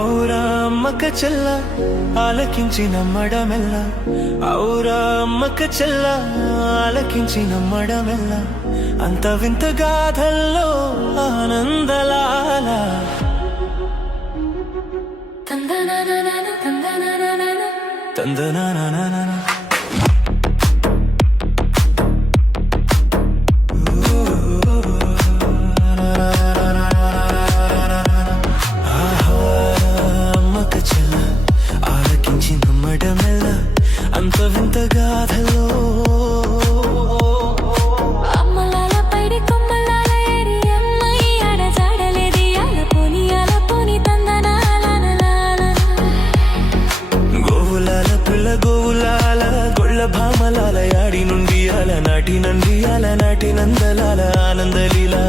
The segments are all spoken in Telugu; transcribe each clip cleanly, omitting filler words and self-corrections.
ఔరా అమ్మక చెల్ల ఆలకించి నమ్మడమెల్ల ఔరా అమ్మక చెల్ల ఆలకించి నమ్మడమెల్ల అంత వింత గాథల్లో ఆనందలాల తందనానా అంత వింత గాథలో అమ్మలాల పైడి కొమ్మలాల ఏడి అమ్మాయి ఆడజాడలేది అల పోని తందనాల గోవులాల పిల్ల గోవులాల గొళ్ళ భామలాల యాడి నుండి అల నాటి నంది అల నాటి నందలాల ఆనందలీలా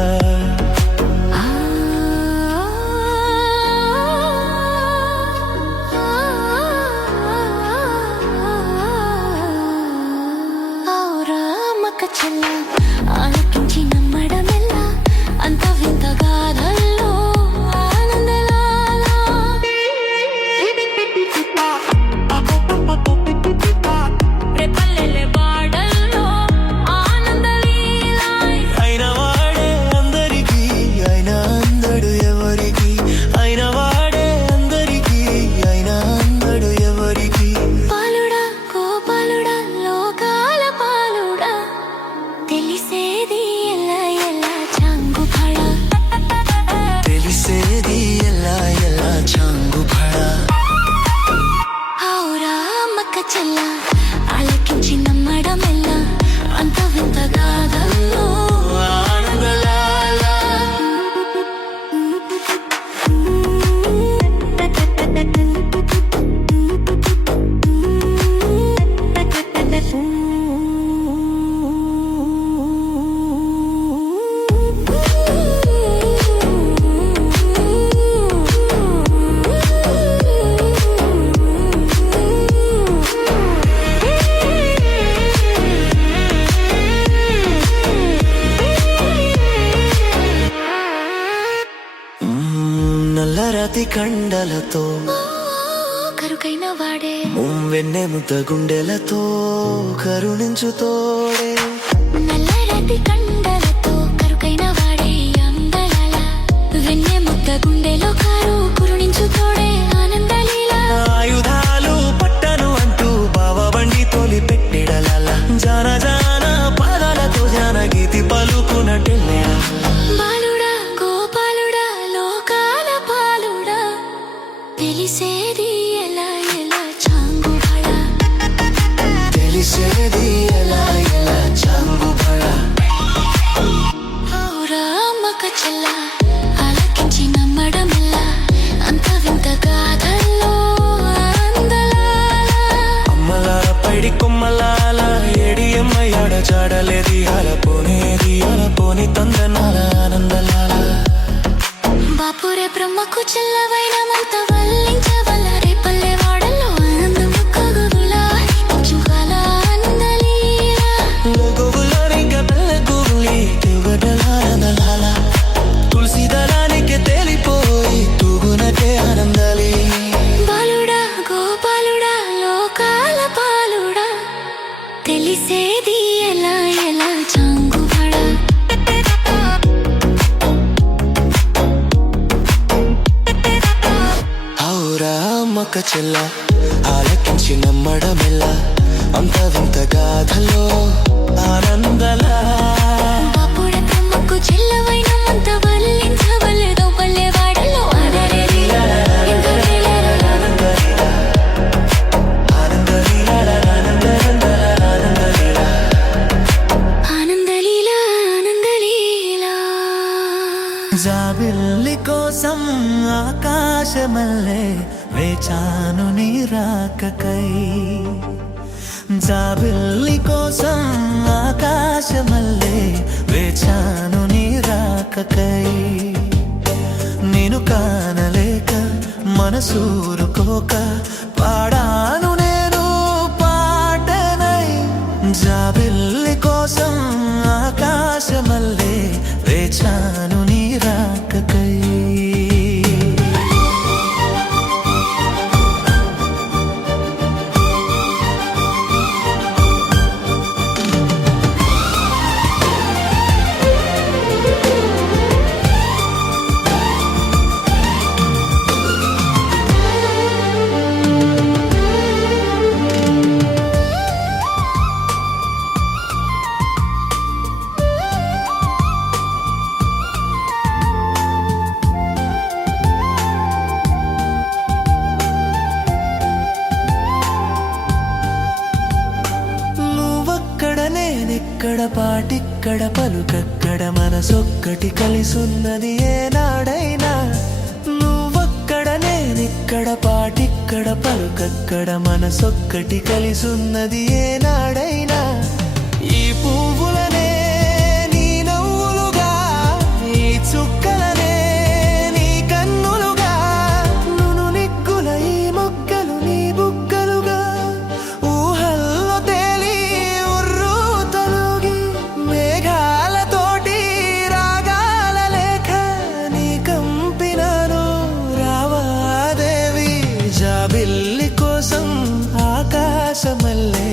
చెల్ల ఆలకించి నమ్మడమెల్ల అంత వింత గాథల్లో ఆనందలాల రేపల్లె బాడల్లో ఆనందలీల అయిన వాడే అందరికీ అయినా అందడు ఎవరికి అయిన వాడే అందరికీ అయినా అందడు ఎవరికి పాలుడా గోపాలుడా లోకాల పాలుడా తెలిసేది ఎలా ఎలా చాంగు ఫళ తెలిసేది ఎలా ఎలా చాంగు ఫళ ఔరా అమ్మక చెల్ల ఆలకించి నమ్మడమెల్ల అంత వింత గాథల్లో ఆనందలాల నల్లరాతి కండలతో కరుకైన వాడే వెన్నె ముద్ద గుండెలతో కరుణించు తోడే నల్లరాతి కండలతో కరుకైన వాడే అందలాల వెన్నె ముద్ద గుండెలో కారు కురుణించు తోడే ఆనందలీల ఆయుధాలు పట్టను అంటూ బావ బండి తోలి పెట్టిడలాల జాన జాన పాదాలతో జాన గీతి పలుకునటెల్లెడా బాలుడా గోపాలుడా లోకాల పాలుడా తెలిసేది ఎలా ఎలా చాంగు ఫళ తెలిసేది ఎలా ఎలా చాంగు ఫళ ఔరా అమ్మక చెల్ల ఆలకించి నమ్మడమెల్ల అంత వింత గాథల్లో ఆనందలాల అమ్మలాల పైడి కొమ్మలాల ఏడి అమ్మయాడ జాడలేది అల పోని తందనాల ఆనందలాల బాపురే బ్రహ్మకు చెల్లవైన మంత వల్లించవల్ల రేపల్లె వాడల్లో ఆనందము కగులా చుగాల ఆనందలీల లోగోవులానిక బెల్ల గోవులి తిరుగడలానందలాల తులసి దళానికి తేలిపోయి తూగునకే ఆనందాలి బాలుడా గోపాలుడా లోకాల పాలుడా తెలిసేది ఎలా ఎలా చాంగు ఫళ ఔరా అమ్మక చెల్ల ఆలకించి నమ్మడమెల్ల అంత వింత గాథలో ఆనందలా బాపుడే బ్రహ్మకు చెల్లవైన మంత వల్లించవల్ల రేపల్లె వాడల్లో ఆనందలీల ఆనందలీల జాబిల్లి కోసం ఆకాశమల్లే వేచాను నీ రాకకై జాబిల్లి కోసం ఆకాశమల్లే వేచాను నీ రాకకై నేను కానలేక మనసూరుకోక పాడాను నేను పాటనై జాబిల్లి కోసం ఆకాశమల్లే వేచాను నీ రాకకై పాటిక్కడ పలుకక్కడ మనసొక్కటి కలిసున్నది ఏనాడైనా నువ్వక్కడ నేనిక్కడ పాటిక్కడ పలుకక్కడ మనసొక్కటి కలిసున్నది ఏనాడైనా ఈ పువ్వులనే నీ నవ్వులుగా ఈ చుక్కలనే నీ కన్నులుగా నును నిగ్గుల ఈ మొక్కలు నీ బుగ్గలుగా ఊహల్లో తేలి ఉర్రు తొలగి మేఘాలతోటి రాగాల లేఖ నీ కంపినాను రావాదేవి జాబిల్లి కోసం ఆకాశమల్లే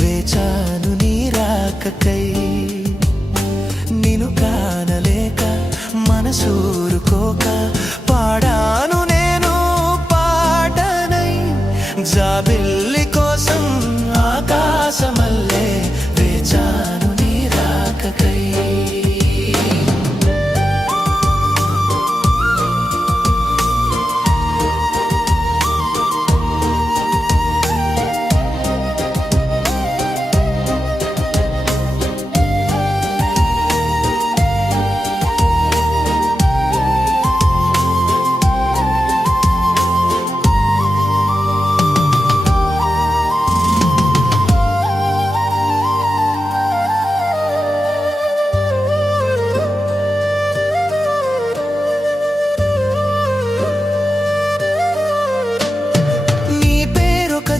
వేచాను నీ రాకకై నిను కానలేక మనసూరుకోక పాడాను నేను పాటనై జాబిల్లి కోసం ఆకాశమల్లే వేచాను నీ రాకకై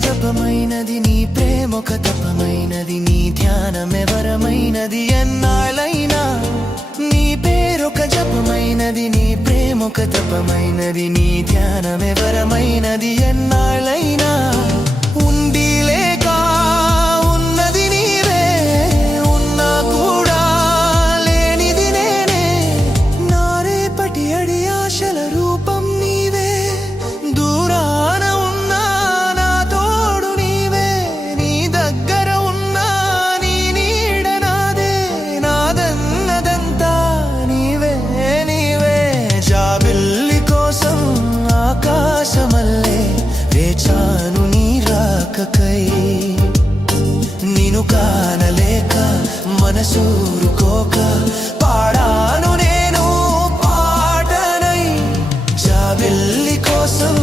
జపమైనది నీ ప్రేమొక తపమైనది నీ ధ్యానమెవరమైనది ఎన్నాళ్ళైనా నీ పేరొక జపమైనది నీ ప్రేమొక తపమైనది నీ ధ్యానమెవరమైనది ఎన్నాళ్ళైనా ఉండి లేక ఉన్నది నీవే ఉన్నా కూడా లేనిది నేనే నా రేపటి అడి ఆశల రూపం నీవే దూరాన ఆకాశమల్లే వేచాను నీ రాకకై నిను కానలేక మనసూరుకోక పాడాను నేను పాటనై జాబిల్లి కోసం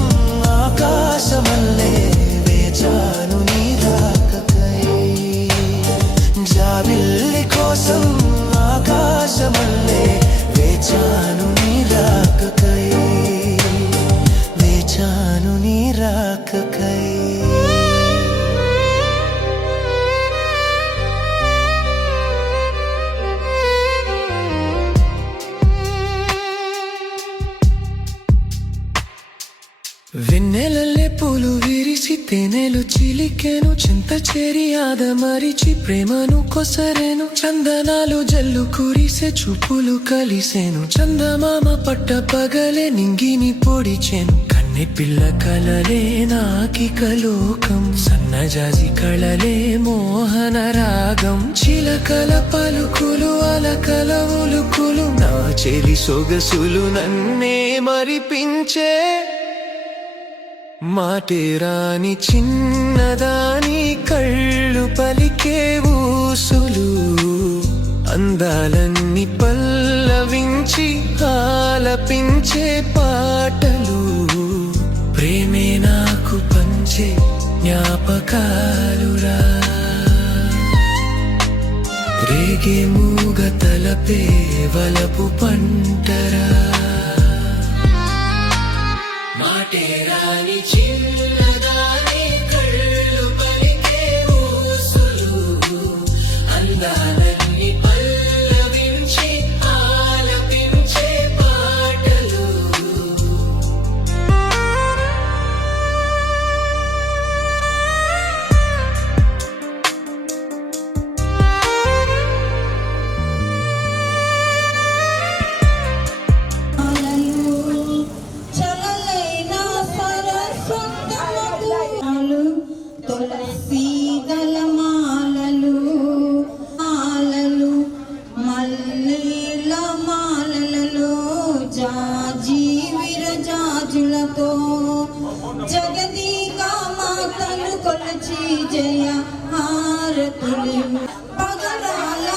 ఆకాశమల్లే వేచాను నీ రాకకై జాబిల్లి కోసం ఆకాశమల్లే వేచాను నీ రాకకై వేచాను నీ రాకకై వెన్నెలల్లే పూలు విరిసి తేనెలు చిలికెను చింత చేరి ఆదమరిచి ప్రేమను కొసరెను చందనాలు జల్లు కురిసే చూపులు కలిసెను చందమామ పట్ట పగలే నింగిని పొడిచెను కన్నె పిల్ల కలలే నాకిక లోకం సన్నజాజి కళలే మోహన రాగం చిలకల పలుకులు అలకల ఉలుకులు నా చెలి సొగసులు నన్నే మరిపించే మాటేరాని చిన్నదాని కళ్ళు పలికే ఊసులు అందాలన్నీ పల్లవించి ఆలపించే పాటలు ప్రేమే నాకు పంచే జ్ఞాపకాలురా రేగే మూగ తలపే వలపు పంటరా మాటేరాని చిన్నదాని కళ్ళు పలికే ఊసులు అందాలన్నీ పల్లవించి ఆలపించే పాటలు జగదీకా మాతను కొలచి జయ హారతులు పగడాల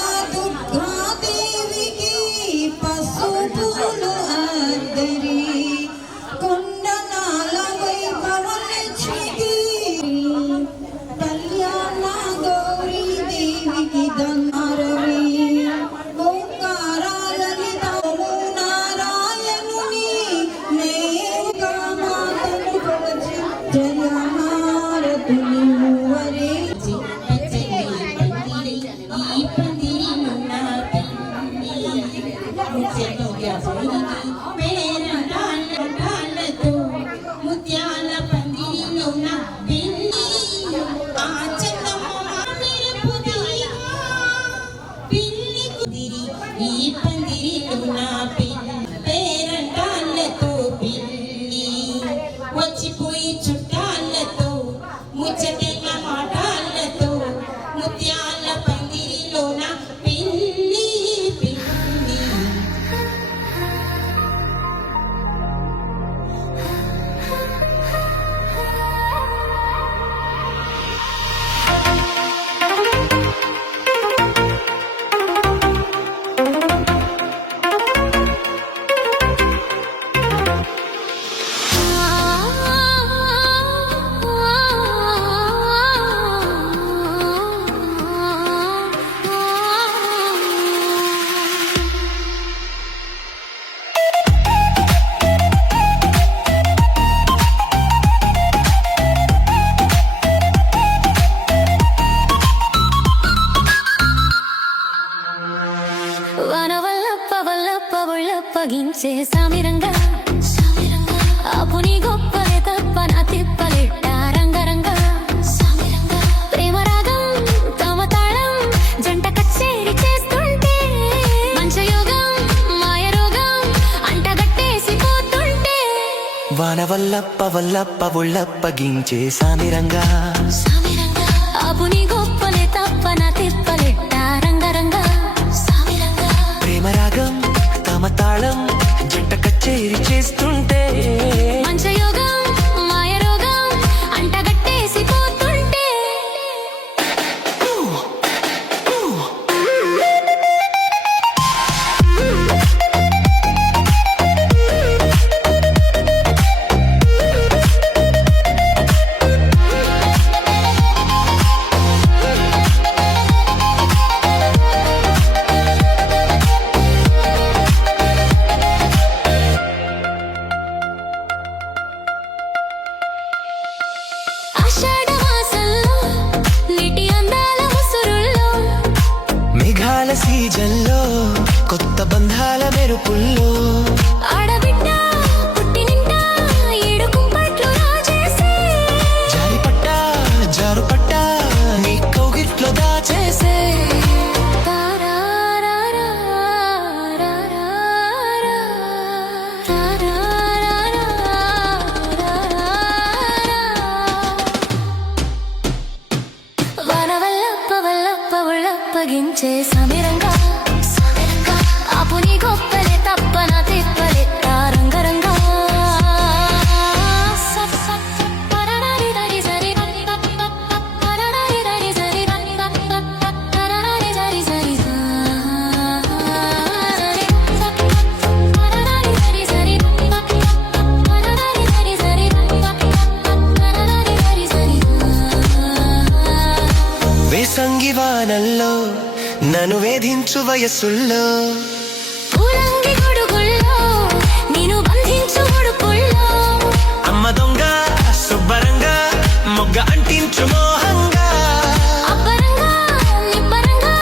పేరంటాళ్ళతో ముత్యాల పందిరిలోన పిల్లి ఆ చందమామ మెరుపు తీగ పిల్లి కుదిరి ఈ పందిరిలోన పిల్లి పేరంటాళ్ళతో పిల్లి వచ్చిపోయి చుట్టాలతో ముచ్చటైన మాటలతో ముత్యాల పందిరిలోన పిల్లి పిల్లి వనవల్లప్ప వల్లప్ప ఒళ్ళప్పగించే సామిరంగా ఆపుని గొప్పలే తప్ప నా తిప్పలిట్ట రంగరంగా ప్రేమ రాగం తమ తాళం జంట కచ్చేరి చేస్తుంటే మంచయోగం మాయ రోగం అంటగట్టేసిపోతుంటే వానవల్లప్ప వల్లప్ప ఒళ్ళప్పగించే సామిరంగా ఆపుని గొప్పలే తప్ప నా తిప్పలిట్ట రంగరంగా ప్రేమరాగం తమ తాళం జంట కచ్చేరి చేస్తుంటే మంచయోగం మాయ రోగం అంటగట్టేసిపోతుంటే ఆషాఢమాసంలో నీటి అందాల ముసురుల్లో మేఘాల సీజన్లో కొత్త బంధాల మెరుపుల్లో ఆడబిడ్డ పుట్టినింట ఏడు కుంపట్లు రాజేసే జారిపట్టా జారుపట్టా నీ కౌగిట్లో దాచేసే వనవల్లప్ప వల్లప్ప ఒళ్ళప్పగించే సమీరంగా ఆపుని గొప్పలే తప్ప నా తిప్పలెట్ట రంగరంగా వేసంగి వానల్లో నన్ను వేధించు వయస్సుల్లో పూలంగి గొడుగుల్లో నేను బంధించు ఉడుపుల్లో అమ్మ దొంగ శుభ్రంగా మొగ్గ అంటించు మోహంగా అబ్బరంగా నిబ్బరంగా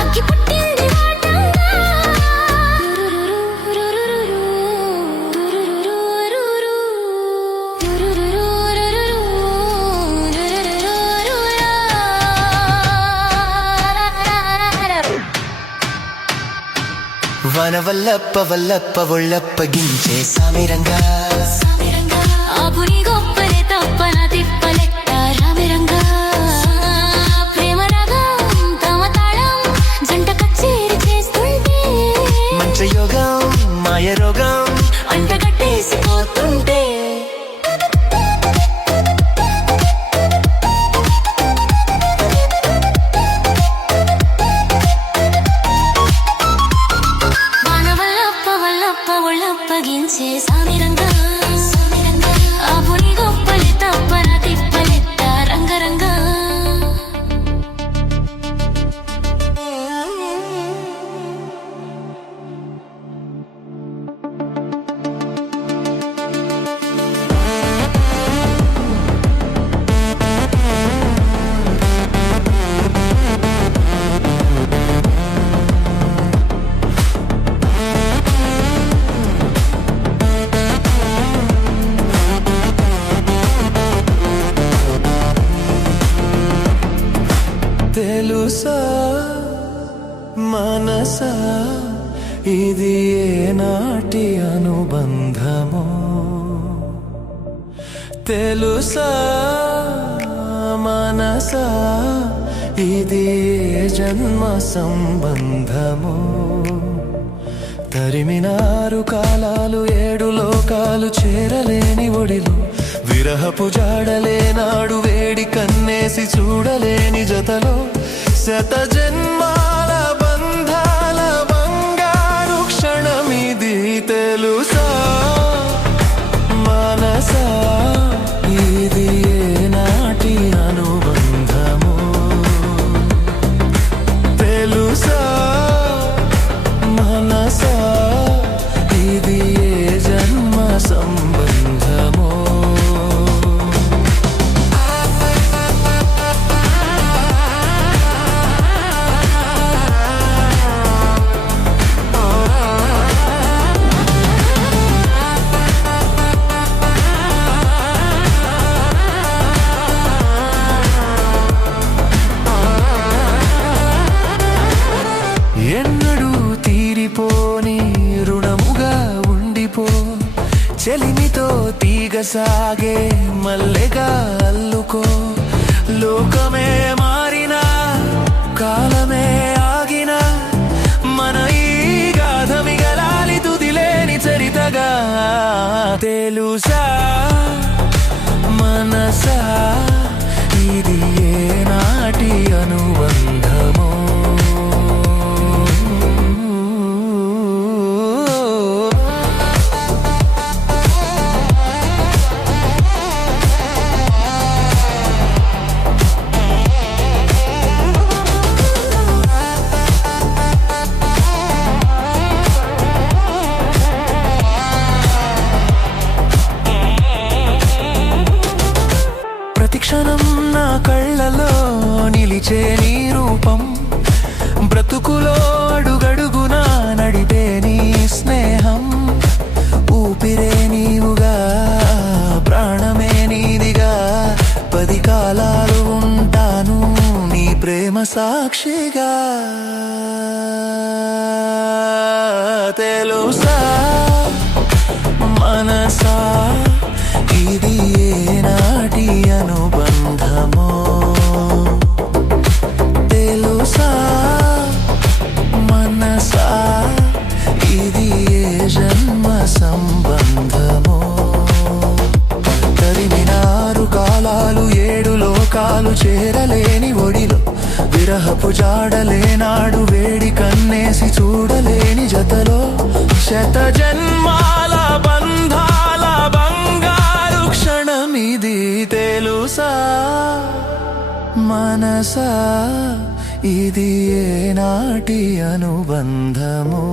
అగ్గి పుట్టింది వాటంగా వనవల్లప్ప వల్లప్ప ఒళ్ళప్పగించే సామిరంగా ఆపుని గొప్పలే తప్ప నా తిప్పలెట్ట రామిరంగా ప్రేమ రాగం తమ తాళం జంట కచ్చేరి చేస్తుంటే మంచయోగం మాయ రోగం అంటగట్టేసిపోతుంటే వనవల్లప్ప వల్లప్ప ఒళ్ళప్పగించే సామిరంగా ఆపుని గొప్పలే తప్ప నా తిప్పలెట్ట రంగరంగా తెలుసా మనసా ఇది ఏనాటి అనుబంధమో తెలుసా మనసా ఇది ఏ జన్మ సంబంధమో తరిమినారు కాలాలు 7 లోకాలు చేరలేని ఒడిలో విరహపు జాడలేనాడు వేడి కన్నేసి చూడలేని జతలో శత జన్మాల బంధాల బంగారు క్షణమిది తెలుసా మనసా ఇది ఏనాటి అనుబంధమో తెలుసా మనసా ఇది ఏ జన్మ సంబంధమో ఎన్నడూ తీరిపోని రుణముగా ఉండిపో చెలిమితో తీగ సాగే మల్లెగా అల్లుకో లోకమే మారినా కాలమే ఆగినా మన ఈ గాథ మిగలాలి తుదిలేని చరితగా తెలుసా మనసా ఇది ఏనాటి అనుబంధమో ప్రతిక్షణం నా కళ్ళలో నిలిచే నీ రూపం బ్రతుకులో అడుగడుగునా నడిపే నీ స్నేహం ఊపిరే నీవుగా ప్రాణమే నీదిగా 10 కాలాలు ఉంటాను నీ ప్రేమ సాక్షిగా తెలుసా మనసా ఇది ఏనాటి అనుబంధమో తెలుసా మనసా ఇది ఏ జన్మ సంబంధమో తరిమినారు కాలాలు 7 లోకాలు చేరలేని ఒడిలో విరహపు జాడలేనాడు వేడి కన్నేసి చూడలేని జతలో శత జన్మాల బంధాల బంగారు క్షణమిది తెలుసా మనసా ఇది ఏనాటి అనుబంధమో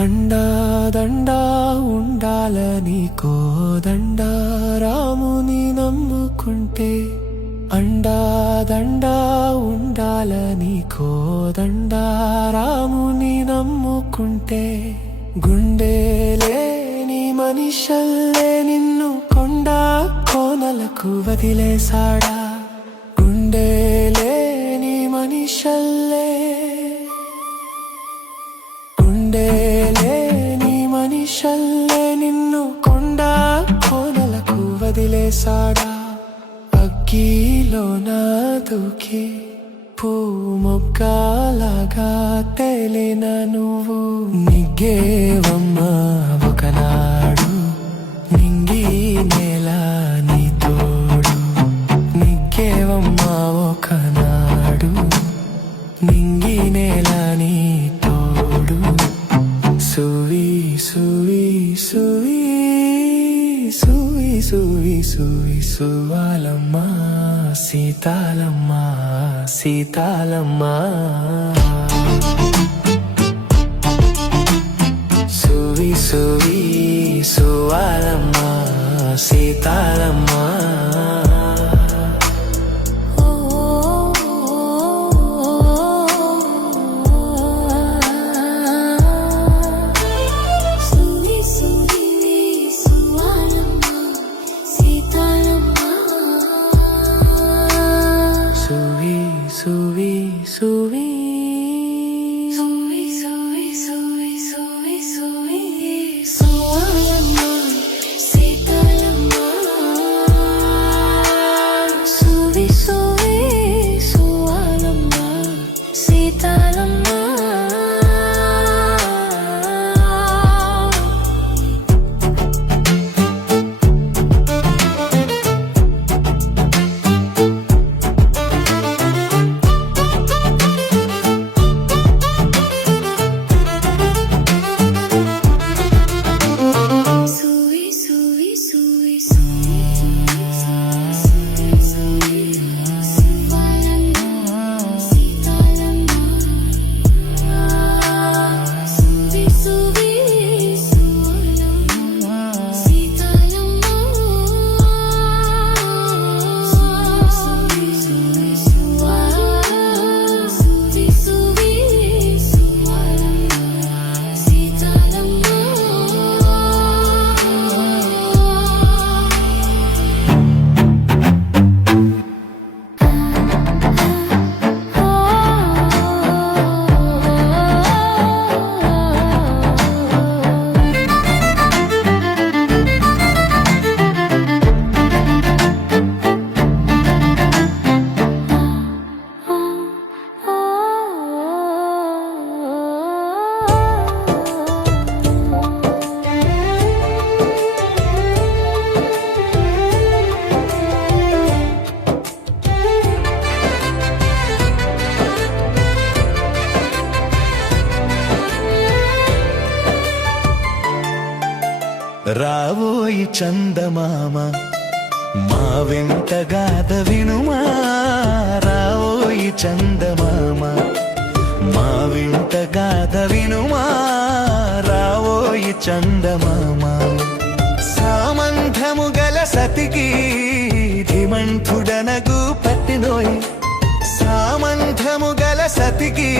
అండా దండా ఉండాలని కోదండా రాముని నమ్ముకుంటే అండా దండా ఉండాలని కోదండా రాముని నమ్ముకుంటే గుండెలేని మనిషల్లే నిన్ను కొండ కోనలకు వదిలేసాడా గుండెలేని మనిషల్లే గుండెలేని మనిషల్లే నిన్ను కొండ కోనలకు వదిలేసాడా కీలో నా దుఃఖి పూమొక్కలాగా తేలిన నువ్వు నిగ్గేవమ్మా ఒకనాడు నింగి నేల నీ తోడు నిగ్గేవమ్మా ఒకనాడు నింగి నేల నీ తోడు సువి సువి సువి సువి సువి సువి సువాలమ్మా సీతాలమ్మా సీతాలమ్మా సువి సువి సువాలమ్మా సీతాలమ్మా సువి సువి సువాలమ్మ సీతాలమ్మ సువి సువి సువి సువి సువి సువి సువి సువి సువాలమ్మ సీతాలమ్మ సువి సువి సువాలమ్మ సీతాలమ్మ సువి సువి సువి సువి సువి సువి సువాలమ్మ సీతాలమ్మ సువి సువి సువాలమ్మ సీతాలమ్మ సువి సువి సువాలమ్మ సువి సువి సువాలమ్మ సీతాలమ్మ రావోయి చందమామ మా వెంట గాథ వినుమా రావోయి చందమామ మా వెంట గాథ వినుమా రావోయి చందమామ సామంధము గల సతికి ధీమంతుడనగు పట్టినోయ్ సామంధము గల సతికి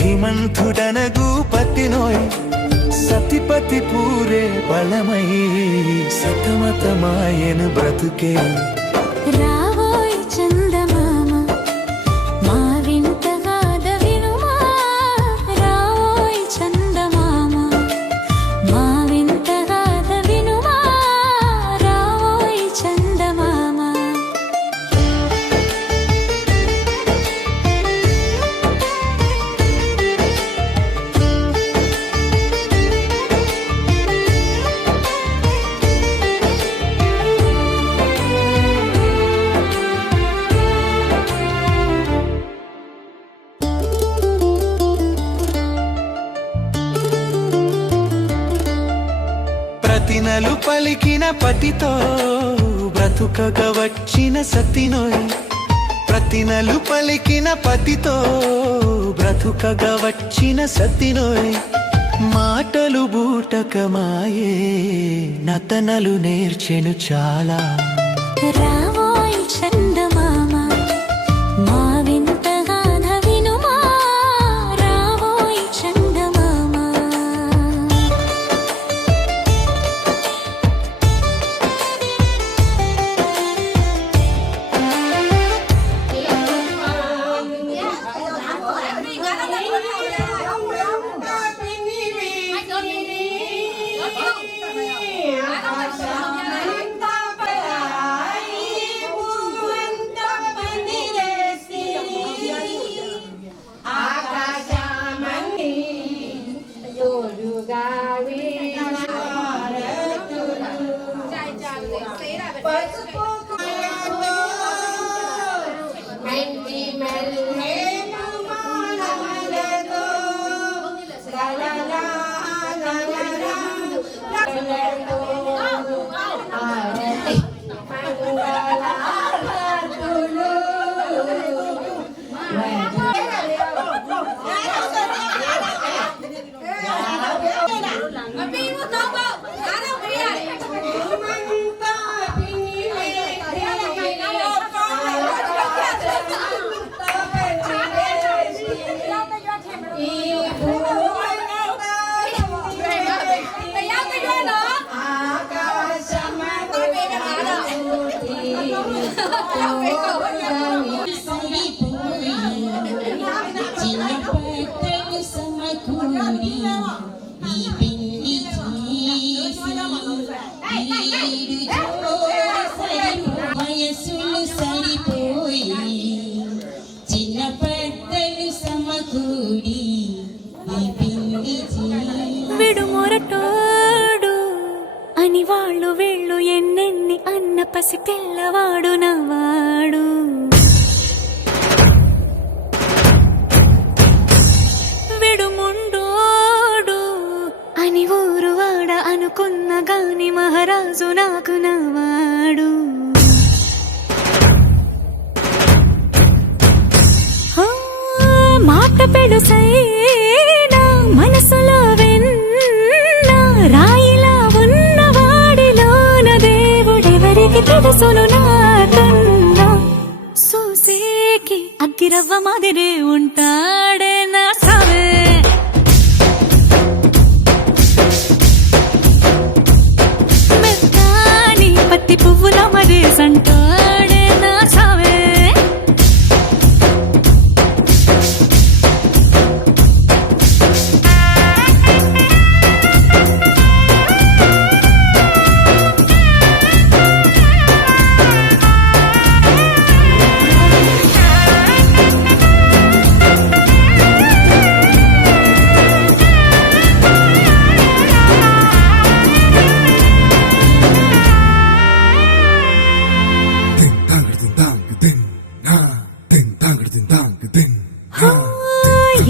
ధీమంతుడనగు పట్టినోయ్ సతిపతి పూరే బలమై సతమతమాయను బ్రతుకే రావోయ్ చందమామ మా వింత గాథ వినుమా రావోయ్ చందమామ మా వింత గాథ వినుమా రావోయ్ చందమామ ప్రతినలు పలికిన పతితో బ్రతుకగా వచ్చిన సతినోయ్ ప్రతినలు పలికిన పతితో బ్రతుకగా వచ్చిన సతినోయ్ మాటలు బూటకమాయే నతనలు నేర్చెను చాలా రావోయ్ చందమామ మా వింత గాథ వినుమా రావోయ్ చందమామ పసుపు కుంకుమతో మెంటి మెల్లేను మానవలతో లలలా లలలా లలతో ఆరతి మంగళారతులు వయసులు సరిపోయి చిన్న పెద్దలు సమకూడి ఈ పిండి విడుమొరటోడు అని వాళ్ళు వీళ్ళు ఎన్నెన్ని అన్న పసి పిల్లవాడు నవ్వాడు. విడుముండోడు అని ఊరు వాడ అనుకున్న గాని మహారాజు నాకు నవ్వాడు. మాట పెడుసైనా మనసులో వెన్న రాయిలా ఉన్నవాడిలోన దేవుడెవరికి తెలుసును నాకన్నా. సూసేకి అగ్గిరవ్వ మాదిరే ఉంటాడే నా సావే. మెత్తాని పత్తి పువ్వుల మరేసంటాడే నా సావే.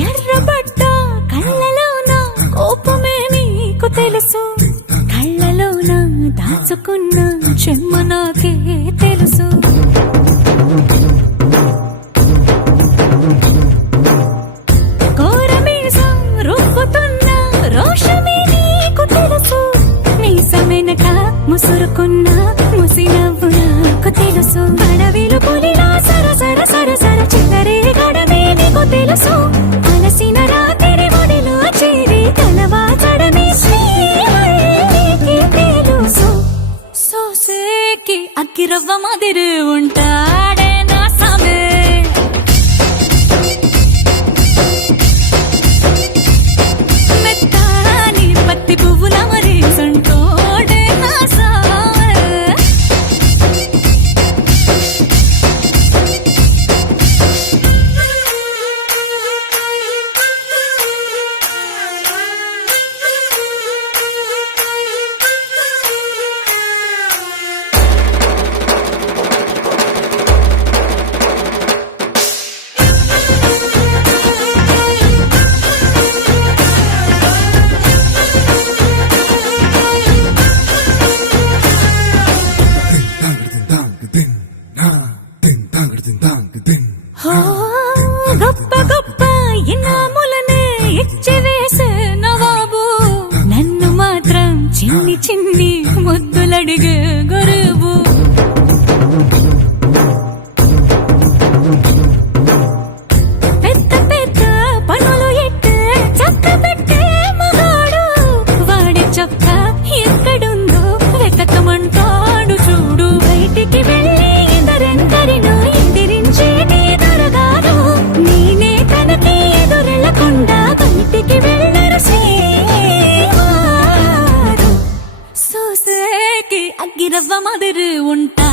ఎర్రబడ్డ కళ్ళలోన కోపమే నీకు తెలుసు. కళ్ళలోన దాచుకున్న చెమ్మ నాకే తెలుసు. కోరమీసం రుబ్బుతున్న రోషమే నీకు తెలుసు. మీసమెనక ముసురుకున్న ముసినవ్వు నాకు తెలుసు. అడవిలు పులిలా సరసర సరసర చిల్లరే గడమే నీకు తెలుసు. అలసిన రాత్రి ఒడిలో చేరి కలవాచడమే శ్రీకి తెలుసు. సోసేకి అగ్గిరవ్వ మాదిరి ఉంటాడే నా సామే. మెత్తాని పత్తి పువ్వుల మరేసంటోడే నా సామే. గొప్ప గొప్ప ఇనాములనే ఇచ్చివేసే నవాబు. నన్ను మాత్రం చిన్ని చిన్ని ముద్దులడిగే గురువు. పెద్ద పెద్ద పనులు ఎట్టే చక్క పెట్టే మగాడు. వాడి చొక్క ఎక్కడుందో వెతకమంటాడు చూడు. బయటికి వెళ్ళి ఇద్దరెందరినో ఎదిరించేటి దొరగారు. నేనే తనకి ఎదురెళ్ళకుండా బయటికి వెళ్ళరు శ్రీవారు. సోసేకి అగ్గిరవ్వ మాదిరి ఉంటా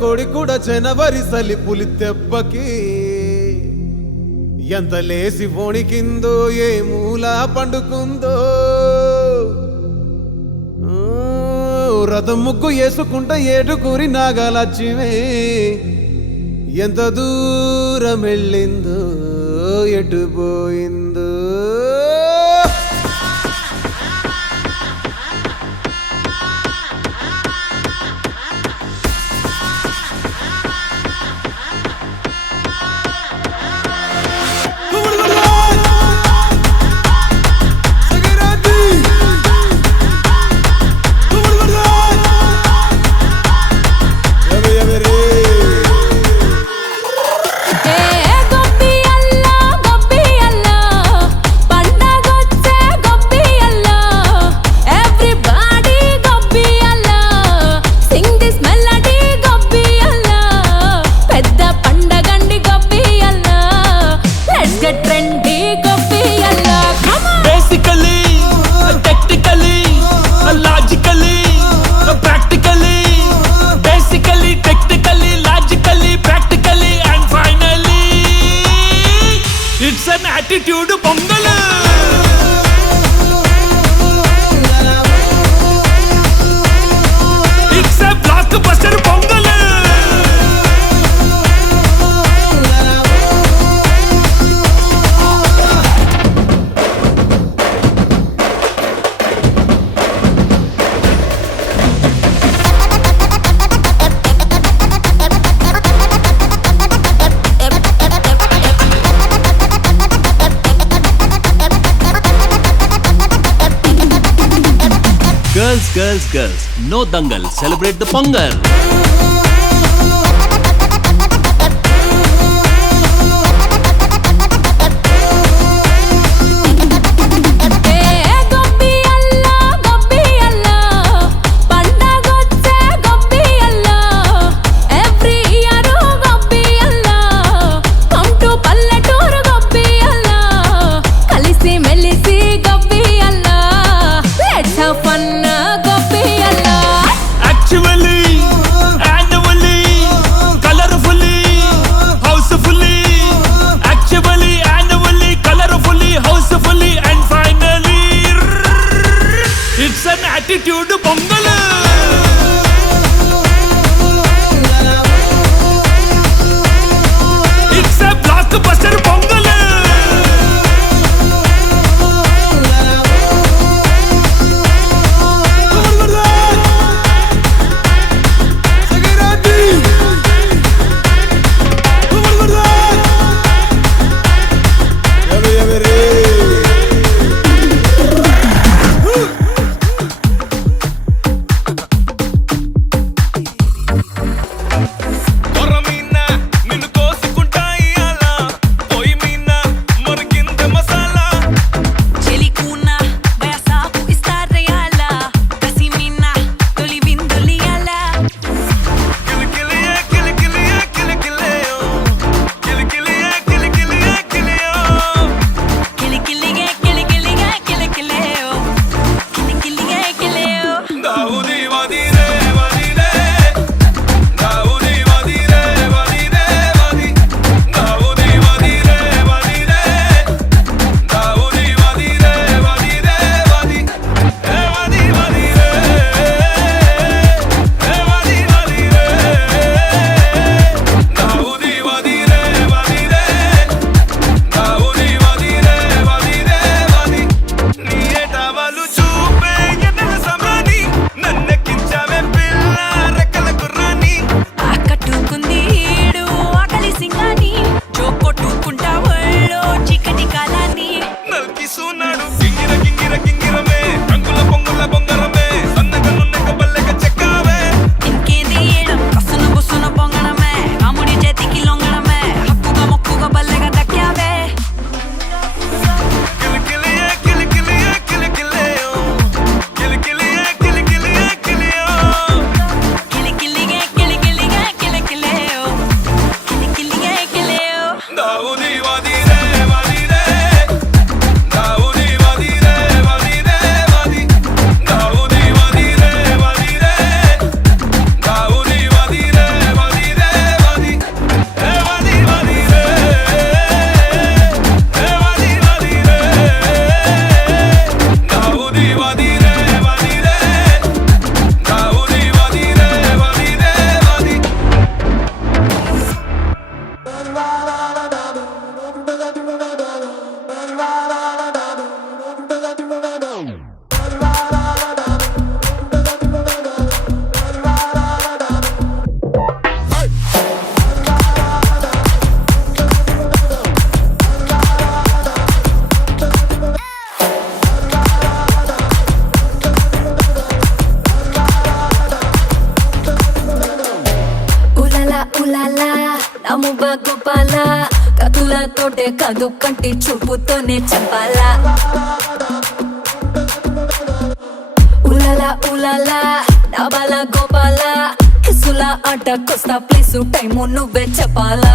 కోడి కూడా జనవరి సలి పులి దెబ్బకి ఎంత లేసి వణికిందో ఏ మూల పండుకుందో రథం ముగ్గు వేసుకుంట ఏడుకూరి నాగలక్ష్మి ఎంత దూరం వెళ్ళిందో ఎటు పోయిందో attitude Pongal it's a blockbuster Pongal Girls, no dangal, celebrate the Pongal. ఉలాలా నముబ గోపాల కతులతోటే కాదు కంటి చూపుతోనే చంపాలా ఉలాలా ఉలాలా నాబాల గోపాల కిసుల ఆట కొస్తా ప్లేసు టైము నువ్వే చెప్పాలా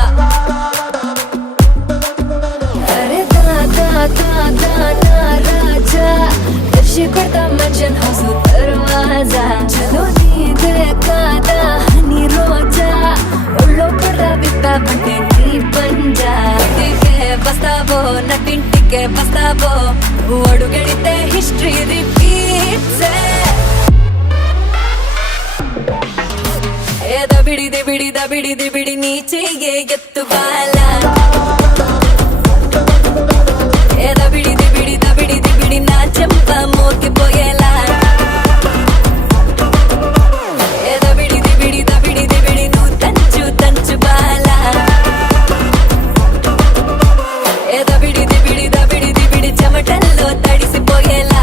అరే దాదా దాదా నా రాజా దర్శి కొడతా మంచన్ హౌస్ దర్వాజా చలో నీదే కాదా హనీ రోజా ఒళ్ళో పర్రా విప్పావంటే నీ పంజా ఇంటికే వస్తావో నటింటికే వస్తావో అడుగెడితే హిస్టరీ రిపీట్స్ ఏ దబిడి నీ చెయ్యే ఎత్తుబాలా ఏ దబిడి నా చెంప మోగిపోయేలా ఏ దబిడి నువ్వు తంచు బాలా ఏ దబిడి చెమటల్లో తడిసిపోయేలా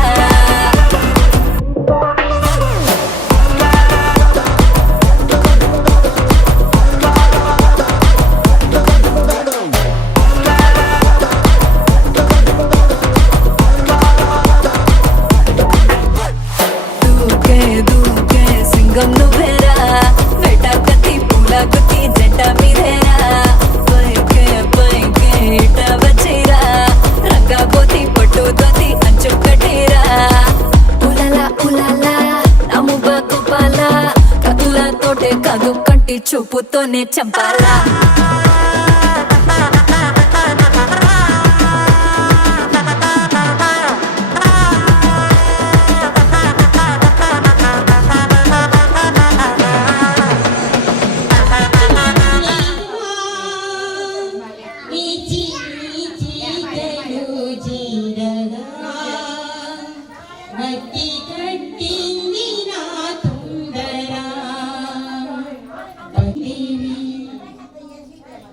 దూకే సింగం నువ్వేరా వేటా కత్తి పూల గుత్తి జంట మీదేరా పైకే ఇట వచ్చేరా రంగా పోతి పొట్టు దోతి అంచు కట్టేరా ఉలాలా నముబ గోపాల కతులతోటే కాదు కంటి చూపుతోనే చంపాలా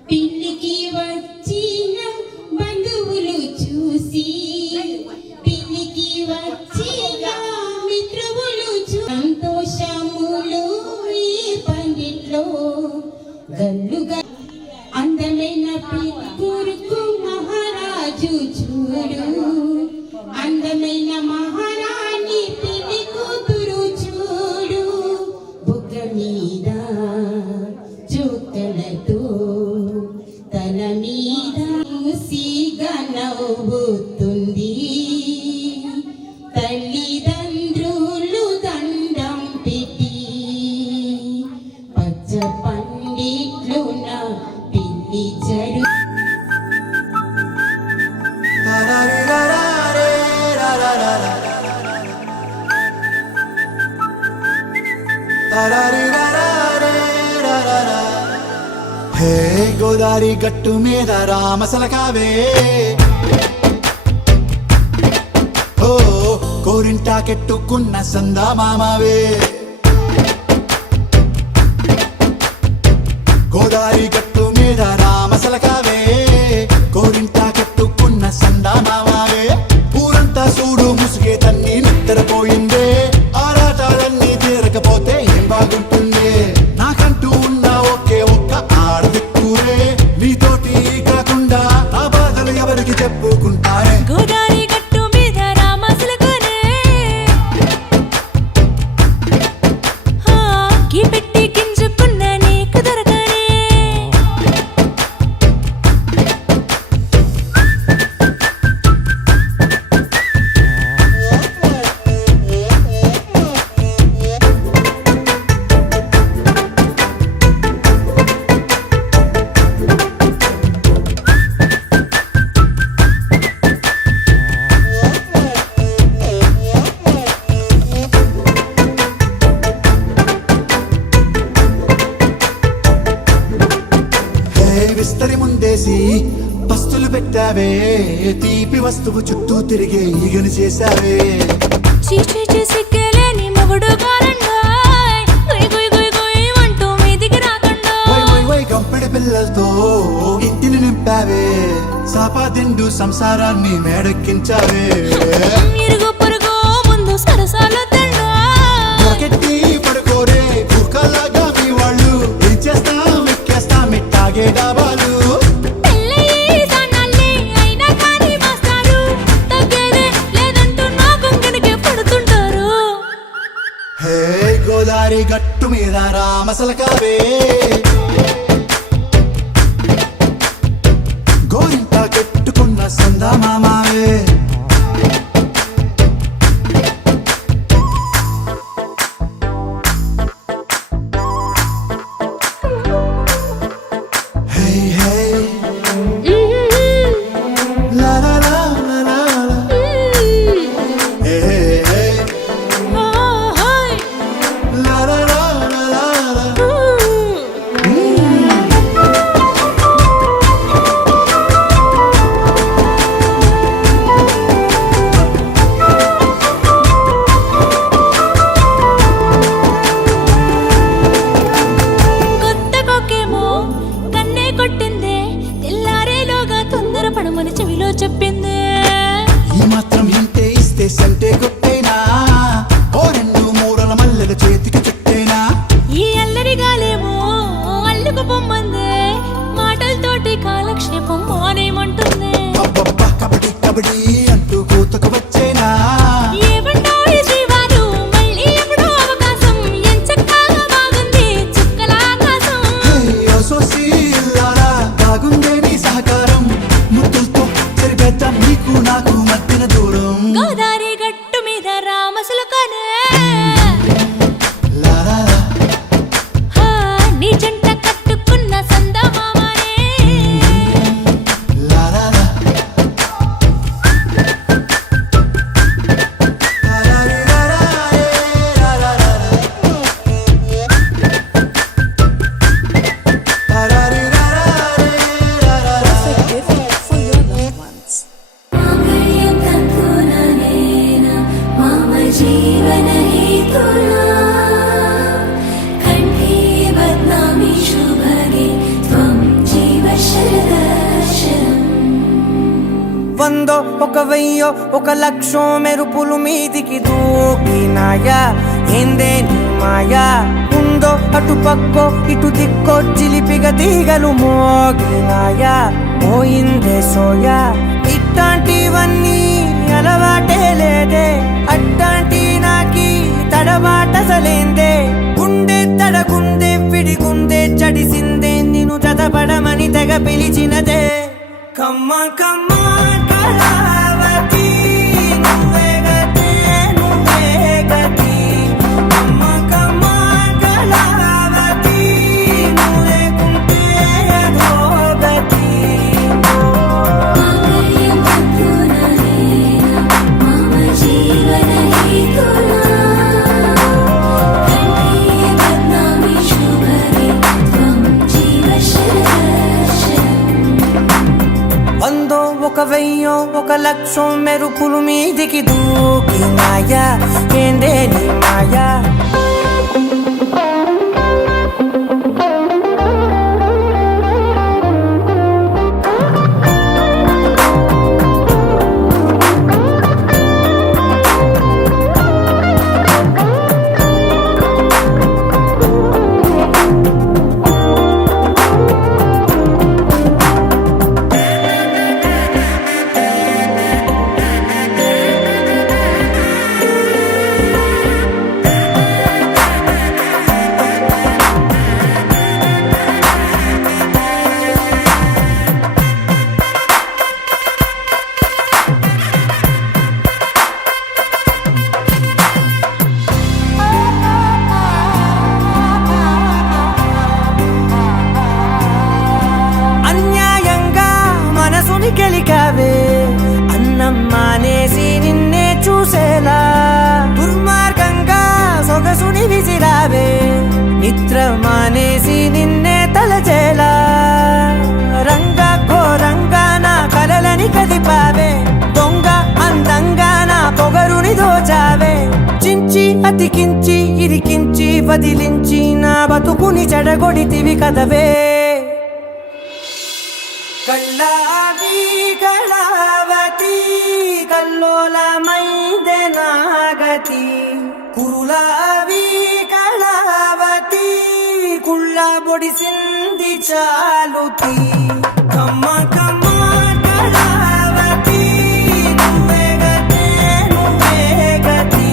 పిల్లికి వచ్చిన బంధువులు చూసి పిల్లికి వచ్చిన మిత్రువులు సంతోషములు ఈ పండిట్లో గల్లుగా అందమైన కొడుకు మహారాజు చూడు అందమైన మహారాణి పిల్లి కూతురు చూడు బుగ్గ మీద చుక్కలతో తల మీద మూసిగా నవ్వుతుంది తల్లిదండ్రులు దండం పెట్టి పచ్చ పండిట్లు నా పిల్లి జడు హే గోదారి గట్టు మీద రామసలకావే ఓ కోరింటాకెట్టుకున్న సందా మామావే గోదారి గట్టు మీద రామసలకావే కోరింటాకెట్టుకున్న సందా మామావే ఊరంతా చూడు ముసుగే తన్ని నిద్రపోయిందే ఆరాటాలన్నీ తీరకపోతే ఏం బాగుంటుంది నాకంటూ ఉన్న ఒకే ఒక్క ఆడదిక్కురే నీతోటి కాకుండా నా బాధలు ఎవరికి చెప్పుకుంటారే గోదారి గట్టు మీద రామసలకునే కీ పెట్టి గింజుకున్న నీకు దొరకనే విస్తరి ముందేసి పస్తులు పెట్టావే తీపి వస్తువు చుట్టూ తిరిగే ఈగను చేశావే చీచి సిగ్గలేని మొగుడు కారండాయ్ గుయ్ అంటూ మీదికి రాకండా వై గంపెడి పిల్లలతో ఇంటిని నింపావే సాపాదిండు సంసారాన్ని మేడెక్కించావే ఇరుగు పొరుగు ముందు సరసాలు తండా పడుకోరే కుక్కలాగా మీ వాళ్ళు ఏం చేస్తాం ఎక్కేస్తాం మనసల కావే గోరింట కట్టుకున్న సందా మామావే కొత్త కొక్కేమో కన్నే కొట్టిందే తెల్లారేలోగా తొందరపడమని చెవిలో చెప్పిందే ఈ మాత్రం హింటే ఇస్తే సంటే కొట్టేనా ఓ రెండు మూరల మల్లెల చేతికి చుట్టేనా ఈ అల్లరి గాలేమో అల్లుకు పొమ్మందే మాటలతోటి కాలక్షేపం మానేమంటుందే అబ్బబ్బా కబడ్డీ కబడ్డీ అంటూ కూతకు వచ్చేనా ఏమంటావు జీవాలు మళ్ళీ ఎప్పుడో అవకాశం ఎంచక్కాగా బాగుంది చుక్కల ఆకాశం సోసీలారా బాగుందే నీ సహకారం ముద్దులతో సరిపెద్దాం నీకు నాకు మధ్యన దూరం గోదారి గట్టు మీద రామసులకనే లారా నీ జంట కట్టుకున్న సందమామనే లారా మాంగళ్యం తంతుననేన మమ జీవన హేతునా కంఠే బధ్నామి శుభగే త్వం జీవ శరదర్శనం వందో ఒక వెయ్యో ఒక లక్షో మెరుపులు మీదికి దూకినాయా ఏందే నీ మాయా ఉందో అటు పక్కో ఇటు దిక్కో చిలిపిగా తీగలు మోగినాయా పోయిందే సోయా ఇట్లాంటివన్నీ అలవాటే లేదే అట్లాంటి నాకి తడబాటసలేందే గుండె తడగుందే విడిగుందే చడిసిందే నిన్ను చదపడమని తెగ పిలిచినదే కమ్మ కమ్మ కళావతి నువ్వే గతే నువ్వే గతి కమ్మ కమ్మ కళావతి నువ్వు లేకుంటే అధోగతి మాంగళ్యం తంతుననేన మమ జీవన హేతునా కంఠే బధ్నామి శుభగే త్వం జీవ శరదర్శనం వందో ఒక వెయ్యో ఒక లక్షో మెరుపులు మీదికి దూకినాయా ఏందే నీ మాయా అన్యాయంగా మనసుని గెలికావే అన్నం మానేసి నిన్నే చూసేలా దుర్మార్గంగా సొగసుని విసిరావే నిద్ర మానేసి నిన్నే తలచేలా రంగ ఘోరంగా నా కలలని కదిపావే దొంగ అందంగా నా పొగరుని దోచావే చించి అతికించి ఇరికించి వదిలించి నా బతుకుని చెడగొడితివి కదవే కళ్ళావి కళావతి కల్లోలమైందే నాగతి కురులావి కళావతి కుళ్ళ బొడిసింది చాలుతి కమ్మ కమ్మ కళావతి నువ్వే గతే నువ్వే గతి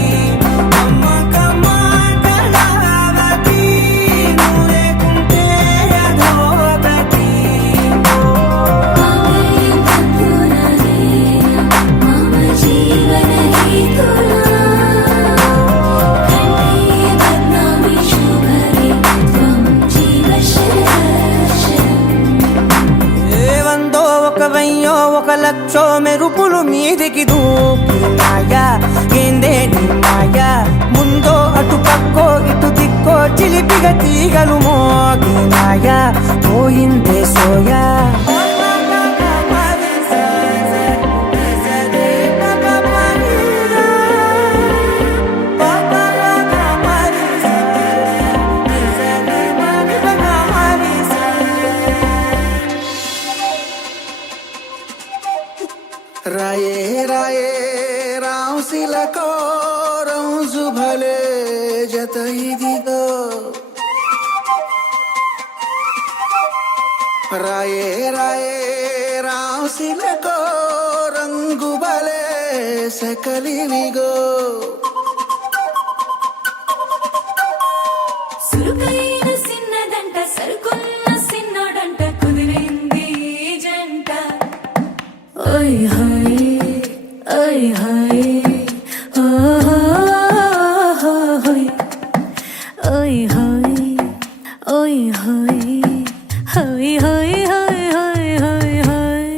కమ్మ కమ్మ కళావతి నువ్వే లక్షో మెరుపులు మీదికి దూకినాయా ఏందే నీ మాయా ముందో అటు పక్కో ఇటు దిక్కో చిలిపిగ తీగలు మోగినాయా పోయిందే సోయా राये राये राउसिलको रौजु भले जतैदिगो राये राये राउसिलको रंगु भले सकलिविगो సురుకైన సిన్నదంట సరుకున్న సిన్నోడంట కుదిరింది జంట ఓయ్ హాయ్ ఓయ్ హాయ్ ఓయ్ ఓయ్ హాయ్ ఓయ్ hi hi hi hi hi hi hi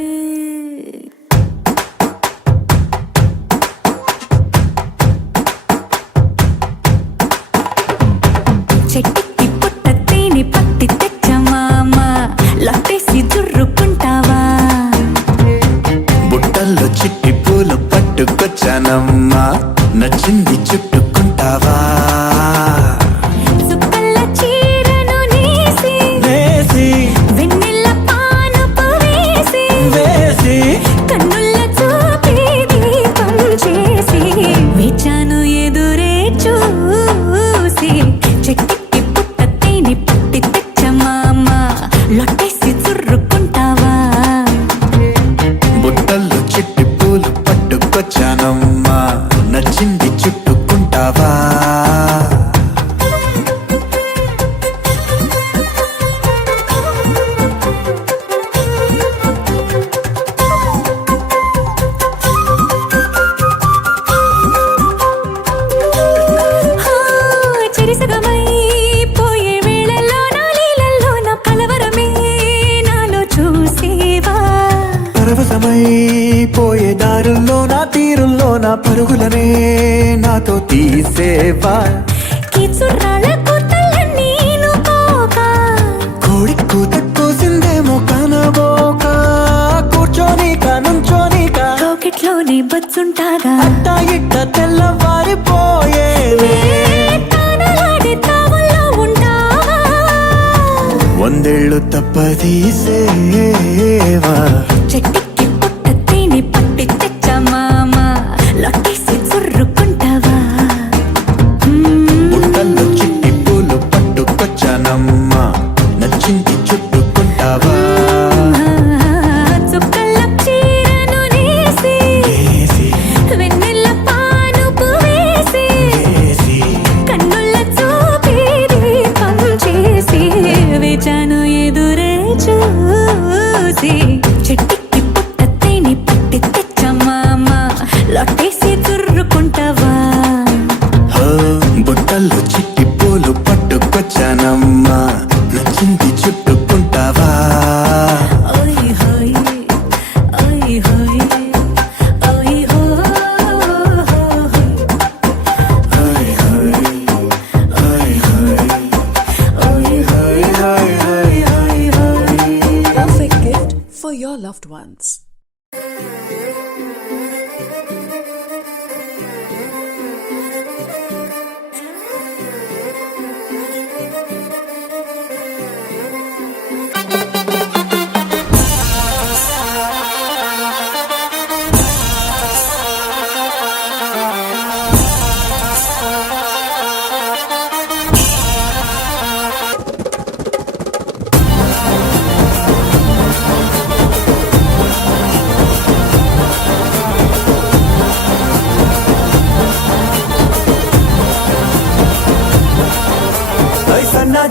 చెట్టుకి పుట్ట తేనె పట్టి తెచ్చమామా లట్టేసి జుర్రుకుంటావా బుట్టల్లో చిట్టి పూలు పట్టుకొచ్చానమ్మా నచ్చింది చుట్టుకుంటావా సుక్కల్ల చీరను నేసి వెన్నెల పానుపు వేసి కన్నుల్ల చూపి దీపం చేసి వేచాను ఎదురే చూసి చెట్టుకి పుట్ట తేనె పట్టి తెచ్చమామా లొట్టేసి చుర్రుకుంటావా బుట్టల్లో చిట్టి పూలు పట్టుకొచ్చానమ్మా నచ్చింది చుట్టుకుంటావా చెరిసగమై పోయే వేళల్లో నా లీలల్లో నా కలవరమే నాలో చూసేవా పరవశమై పోయే దారుల్లో నా తీరుల్లో నా పరుగులనే నాతో తీసేవా కిచుర్రాళ్ళ కూతలన్నీ నుకోక కోడి కూత కోసిందేమో కనబోక కూర్చోనిక నుంచోనిక రాకెట్లోనే బచ్చుంటాగా అట్టా ఇట్ట తెల్లవారిపోయేవే తానలాడే తావుల్లో ఉంటావా వందేళ్ళు తప్పదీసేవా చెట్టుకి పుట్ట తేనె పట్టి తెచ్చమామా లొట్టేసి చుర్రుకుంటావా బుట్టల్లో చిట్టి పూలు పట్టుకొచ్చానమ్మా నచ్చింది చుట్టుకుంటావా చుక్కల చీరను నేసి వెన్నెల పానుపు వేసి కన్నుల్ల చూపి దీపం చేసి వేచాను ఎదురే చూసి చెట్టుకి పుట్ట తేనె పట్టి తెచ్చమామా లొట్టేసి తుర్రుకుంటావా బుట్టల్లో చిట్టి పూలు పట్టుకొచ్చానమ్మా నచ్చింది చుట్టుకుంటావా ఓయ్ హాయ్ ఓయ్ హాయ్ ఓయ్ Perfect gift for your loved ones.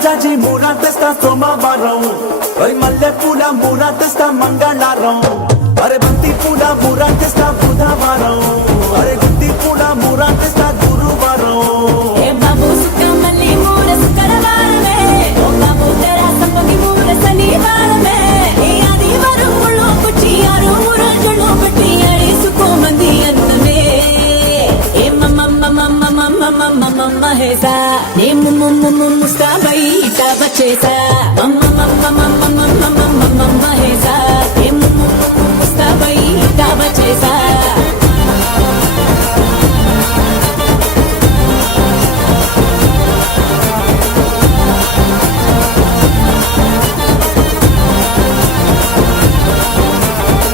జాజి మూరా తెస్తా సోమవారం మల్లె పూల మూరా తెస్తా మంగళవారం అరే బంతి పూల మూరా తెస్తా బుధవారం అరే గుత్తి పూల మూరా తెస్తా గురువారం ఏ బాబు సుక్కమల్లి మూర శుక్రవారమే ఓ బాబు తెరా సంపంగి మూర శనివారమే ఏ ఆదివారం ముళ్ళు కుచ్చి ఆరు మురజుళ్ళు వేసా నేను ముస్తాబై ఇటా వచ్చేసా హేసా ముస్తాబై ఇటా వచ్చేసా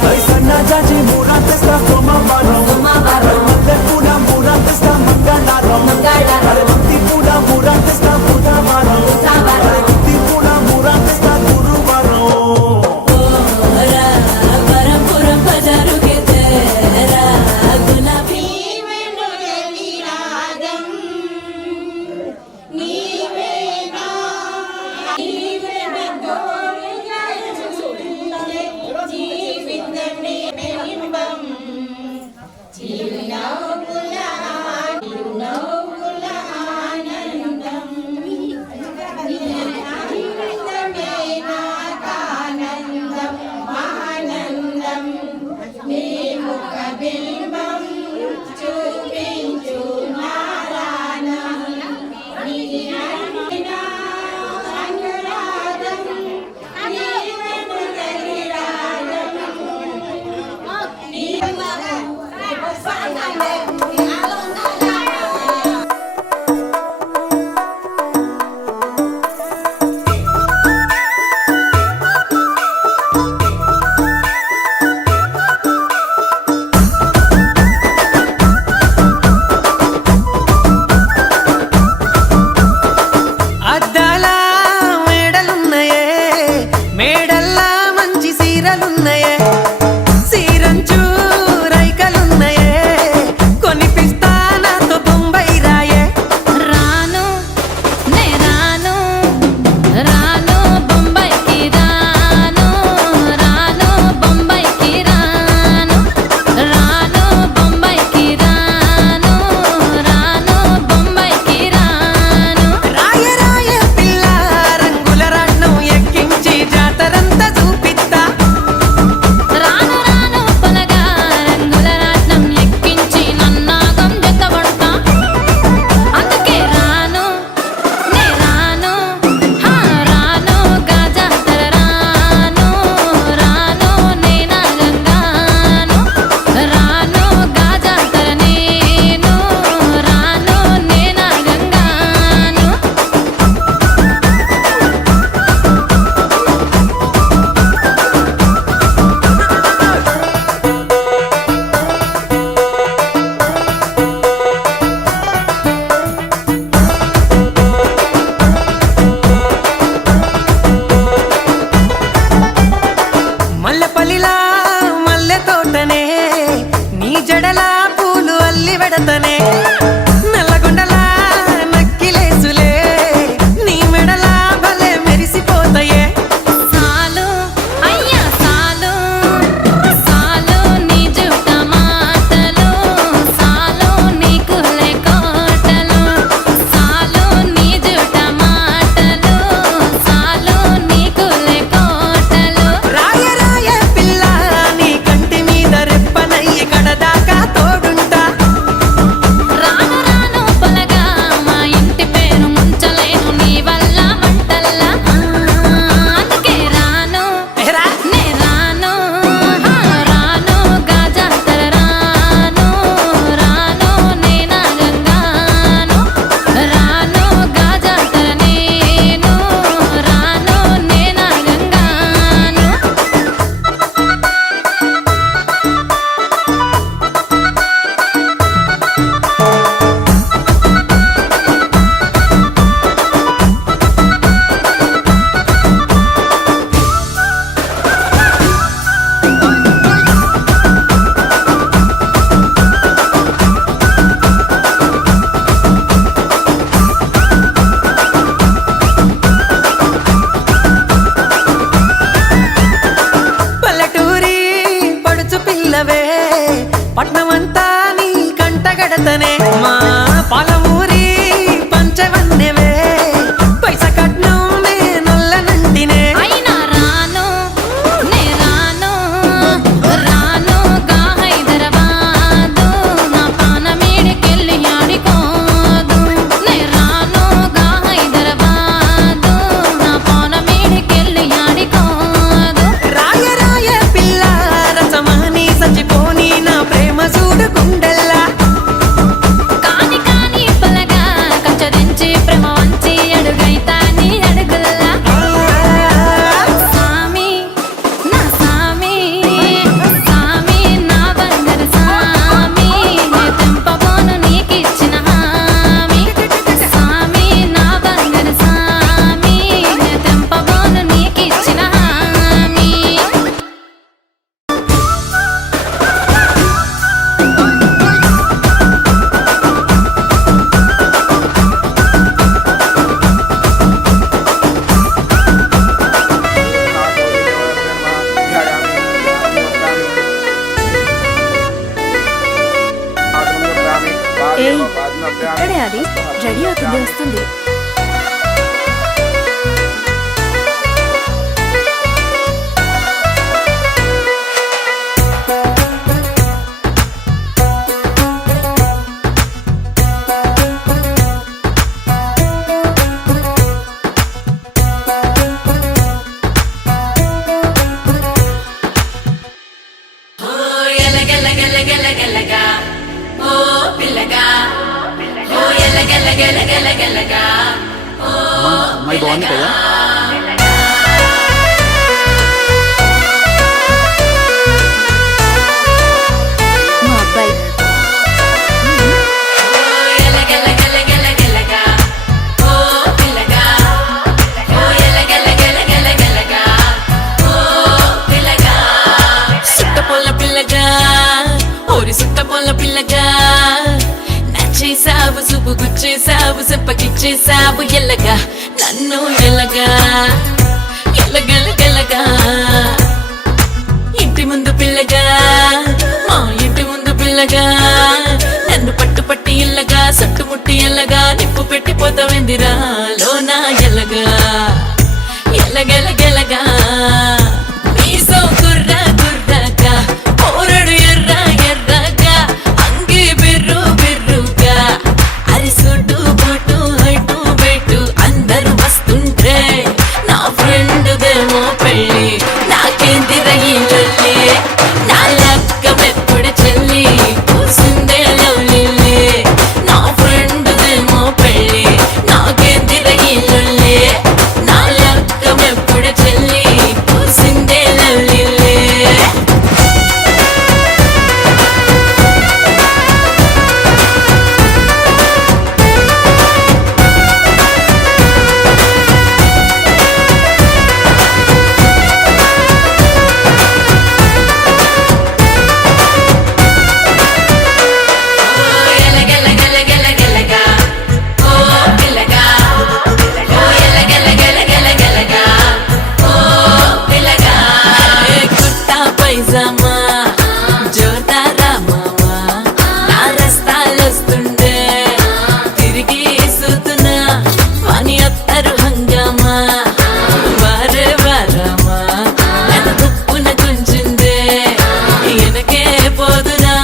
Ay sana jaji mura testa toma maro Ay malle pula mura testa mangalaro Ay banti pula mura testa buddha maro Ay gutti pula అమ్మాయి బాగుంది కదా. మా అబ్బాయి సుట్టపొల్ల పిల్లగా ఓరి సుట్టపొల్ల పిల్లగా నచ్చేసావు సుబ్బు గుచ్చేసావు చెప్పకిచ్చేసావు ఎల్లగా నన్ను ఎల్లగా ఎల్లగెల్లగెల్లగా ఇంటి ముందు పిల్లగా మా ఇంటి ముందు పిల్లగా నన్ను పట్టుపట్టి ఇల్లగా సట్టుముట్టి ఎల్లగా నిప్పు పెట్టిపోతావెందిరా లోనా ఎల్లగా ఎల్లగెల్లగెల్లగా మీసో గుర్రా గుర్రాగా పోరడు ఎర్ర ఎర్రగా అంగి బిర్రు బిర్రుగా అరిసుడు బొట్టు హైటు బెట్టు అందరూ వస్తుంటే నా ఫ్రెండ్ దేమో పెళ్ళి నాకేంది రయ్యిల్లే నా లక్కమెప్పుడు చెల్లి కూసిందే లవ్లీలే నా ఫ్రెండ్ దేమో పెళ్ళి నాకేంది రయ్యిల్లే నా లక్కమెప్పుడు చెల్లి కూసిందే లవ్లీలే కుర్తా పైజామా జోతారా మామా నా రస్తాలొస్తుండే తిరిగి సుతున్నా వాని అత్తరు హంగామా వారే వారామా నన్ను తుప్పున గుంజిందే వెనకే పోదురా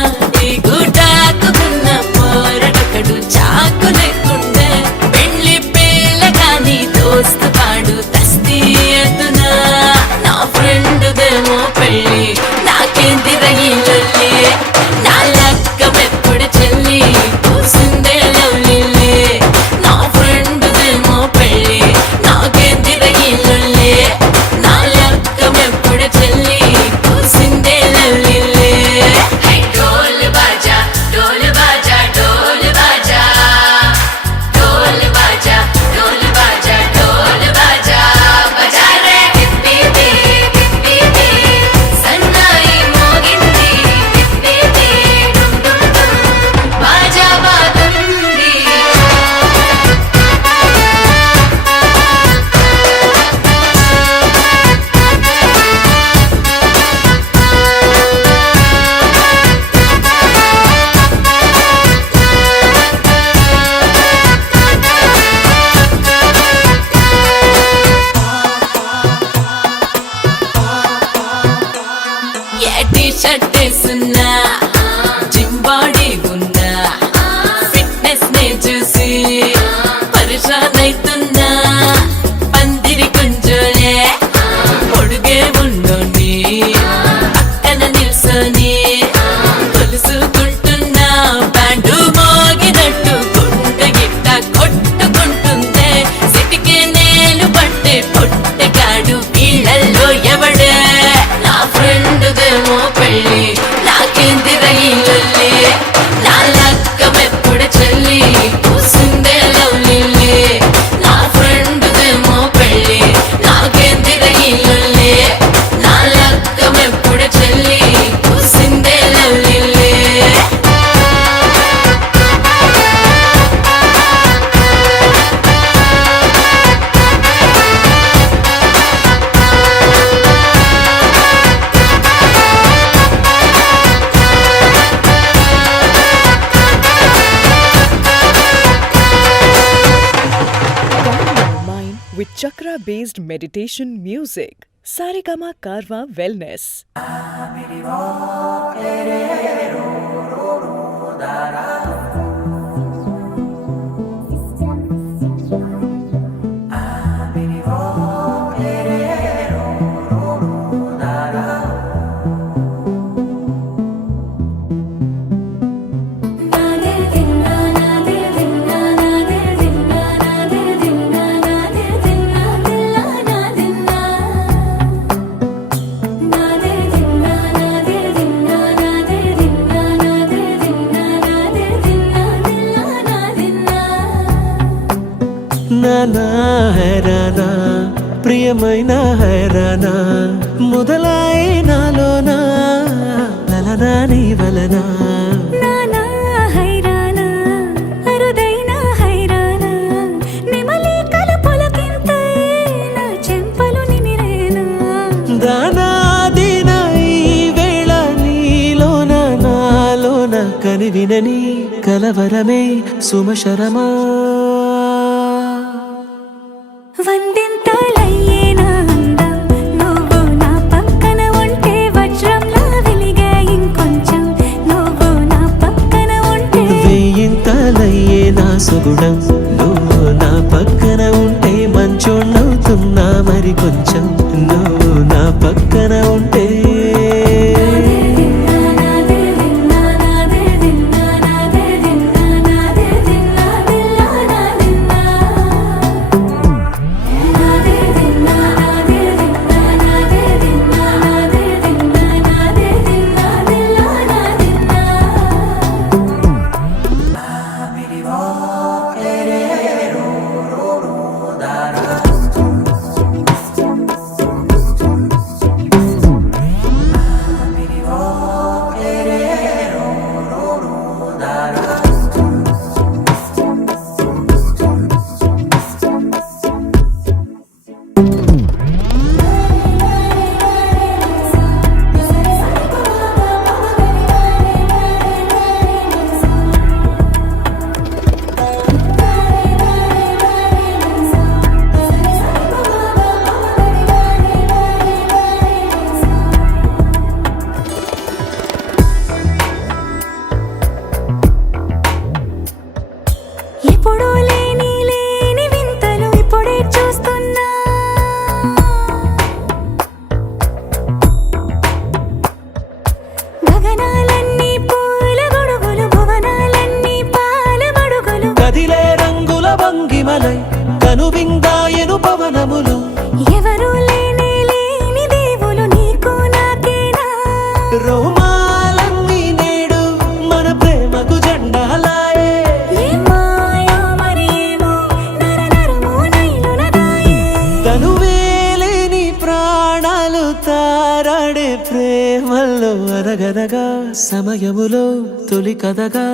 ఈ గూటాకున్న పోరడొకడు చాకు లేకుండే పెళ్లి పిల్ల కానీ దోస్తు పాడు దస్తీ ఎత్తునా నా ఫ్రెండ్ దేమో పెళ్ళి నాకేంది రయ్యిల్లే నా లక్కమెప్పుడు చెల్లి కూసిందే లవ్లీలే నా ఫ్రెండ్ దేమో పెళ్ళి నాకేంది రయ్యిల్లే నా లక్కమెప్పుడు చెల్లి కూసిందే లవ్లీలే డోల్ బాజా డోల్ బాజా డోల్ బాజా డోల్ బాజా డోల్ బాజా డోల్ బాజా బజా రే పిప్పి పిప్పి సన్నాయి మోగింది పిప్పి డుమ్ డుమ్ డుమ్ బాజా బాగుంది ఏ టీ-షర్ట్ వేసున్నా జిమ్ బాడీ ఉన్నా ఫిట్నెస్ ని చూసి పరిశాన్ అవుతున్నా పందిరి కుంజోలే పొడుగే ఉన్నోని పక్కన నిల్సోని కొలుసుకుంటున్నా బ్యాండు మోగినట్టు గుండె గిట్ట కొట్టుకుంటుందే సిటికే నేలు పట్టే పొట్టెగాడు వీళ్ళల్లో ఎవడే నా ఫ్రెండ్ దేమో పెళ్ళి నాకేంది రయ్యిల్లే నా లక్కమెప్పుడు చెల్లి కూసిందే లవ్లీలే నా ఫ్రెండ్ దేమో పెళ్ళి నాకేంది రయ్యిల్లే నా లక్కమెప్పుడు చెల్లి కూసిందే లవ్లీలే Mind with chakra-based meditation music. Saregama Karwa Wellness. ఏమైనా హైరానా మొదలాయే నాలోనా లలనా నీ వలనా నానా హైరానా అరుదైన హైరానా నెమలి కలపులకింతై నా చెంపలు నిమిరేనా దానాదిన ఈ వేళ నీలోన నాలోన కనివినని కలవరమే సుమశరమా వందింతలయ్యేనా అందం నువ్వు నా పక్కన ఉంటే వజ్రంలా వెలిగే ఇంకొంచెం నువ్వు నా పక్కన ఉంటే వేయింతలయ్యే నా సుగుణం నువ్వు నా పక్కన ఉంటే మంచోణ్ణవుతున్నా మరి కొంచెం నువ్వు నా పక్కన ఉంటే ఎప్పుడూ లేని లేని వింతలు ఇప్పుడే చూస్తున్నా గగనాలన్నీ పూల గొడుగులు భువనాలన్నీ పాల మడుగులు కదిలే రంగుల భంగిమలై కనువిందాయను పవనములు ఎవరూ లేని లేని దేవులు నీకు నాకేనా రోమాలన్నీ నేడు మన ప్రేమకు జెండాలాయే ఏ మాయో మరి ఏమో నరనరమో నైలున దాయే తనువేలేని ప్రాణాలు తారాడే ప్రేమల్లో అనగనగా సమయములో తొలి కథగా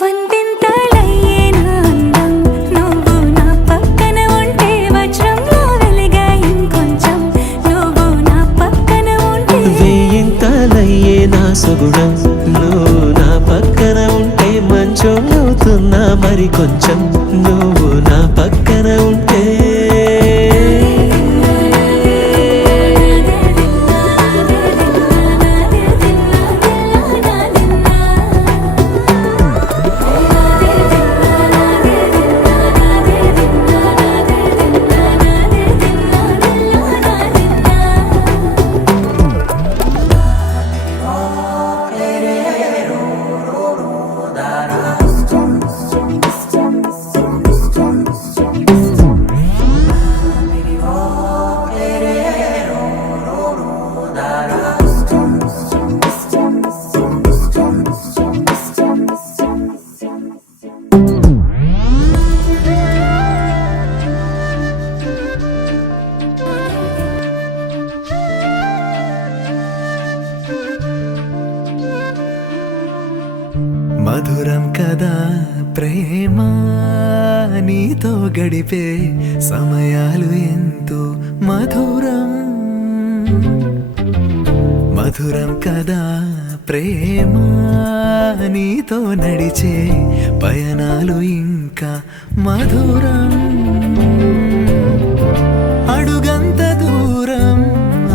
వందింతలయ్యేనా అందం నువ్వు నా పక్కన ఉంటే వజ్రంలా వెలిగే ఇంకొంచెం నువ్వు నా పక్కన ఉంటే వేయింతలయ్యే నా సుగుణం నువ్వు నా పక్కన ఉంటే మంచోణ్ణవుతున్నా మరి కొంచెం నువ్వు నా పక్కన ఉంటే మధురం కదా ప్రేమ నీతో గడిపే సమయాలు ఎంతో మధురం మధురం కదా ప్రేమ నీతో నడిచే పయనాలు ఇంకా మధురం అడుగంత దూరం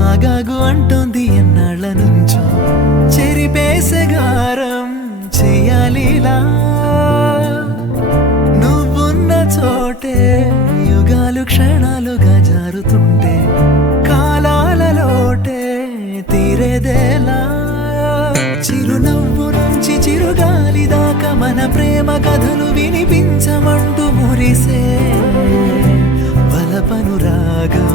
ఆగాగు అంటోంది ఎన్నాళ్ళ నుంచో చెరిపేసగారం చెయ్యాలిలా నువ్వున్న చోటే యుగాలు క్షణాలుగా జారుతుంటే కాలాల లోటే తీరేదేలా చిరునవ్వు నుంచి చిరుగాలి దాకా మన ప్రేమ కథలు వినిపించమంటూ మురిసే వలపనురాగం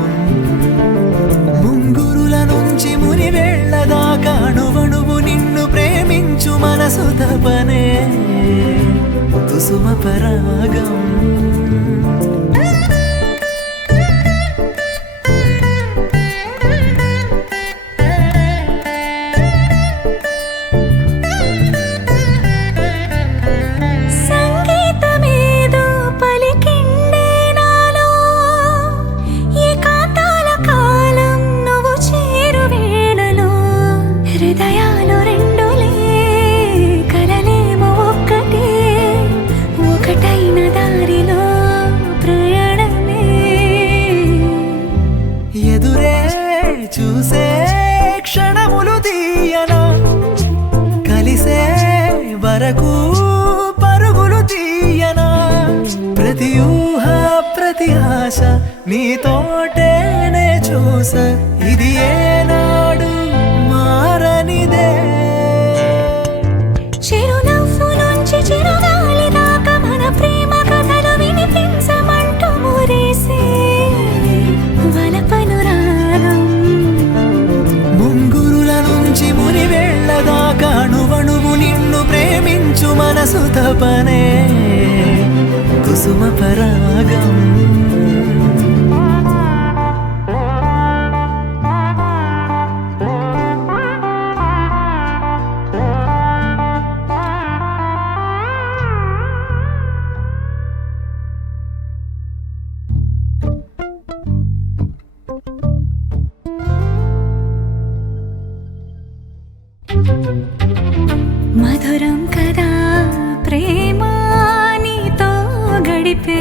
ముంగురుల నుంచి మునివేళ్ల దాకా అణువణువు నిన్ను ప్రేమించు మనసు తపనే కుసుమ పరాగం చూసే క్షణములు తీయనా కలిసే వరకు పరుగులు తీయనా ప్రతి ఊహ ప్రతి ఆశ నీతోటేనే చూసా ఇది ఏనాడు మారనిదే చిరునవ్వు నుంచి చిరుగాలి దాకా మన ప్రేమ కథలు వినిపించమంటూ మురిసే వలపను రాగం ముంగురుల నుంచి మునివేళ్ల దాకా అణువణువు నిన్ను ప్రేమించు మనసు తపనే కుసుమ పరాగం మధురం కదా ప్రేమ నీతో గడిపే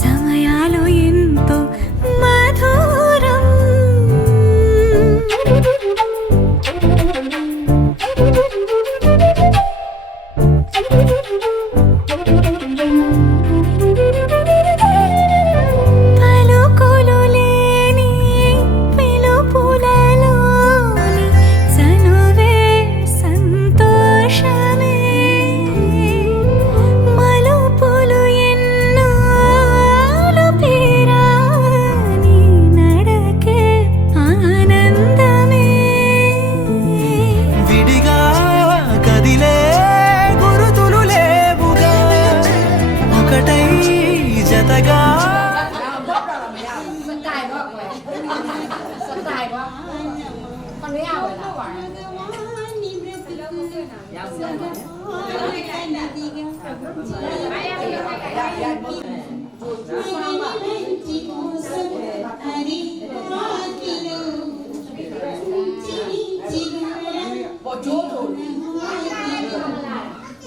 సమయాలు ఎంతో మధురం పలుకులు లేని పిలుపులలోని చనువే సంతోషమే మలుపులు ఎన్నోలు పేరాని నడకే ఆనందమే విడిగా కదిలే గురుతులు లేవుగా ఒకటై జతగా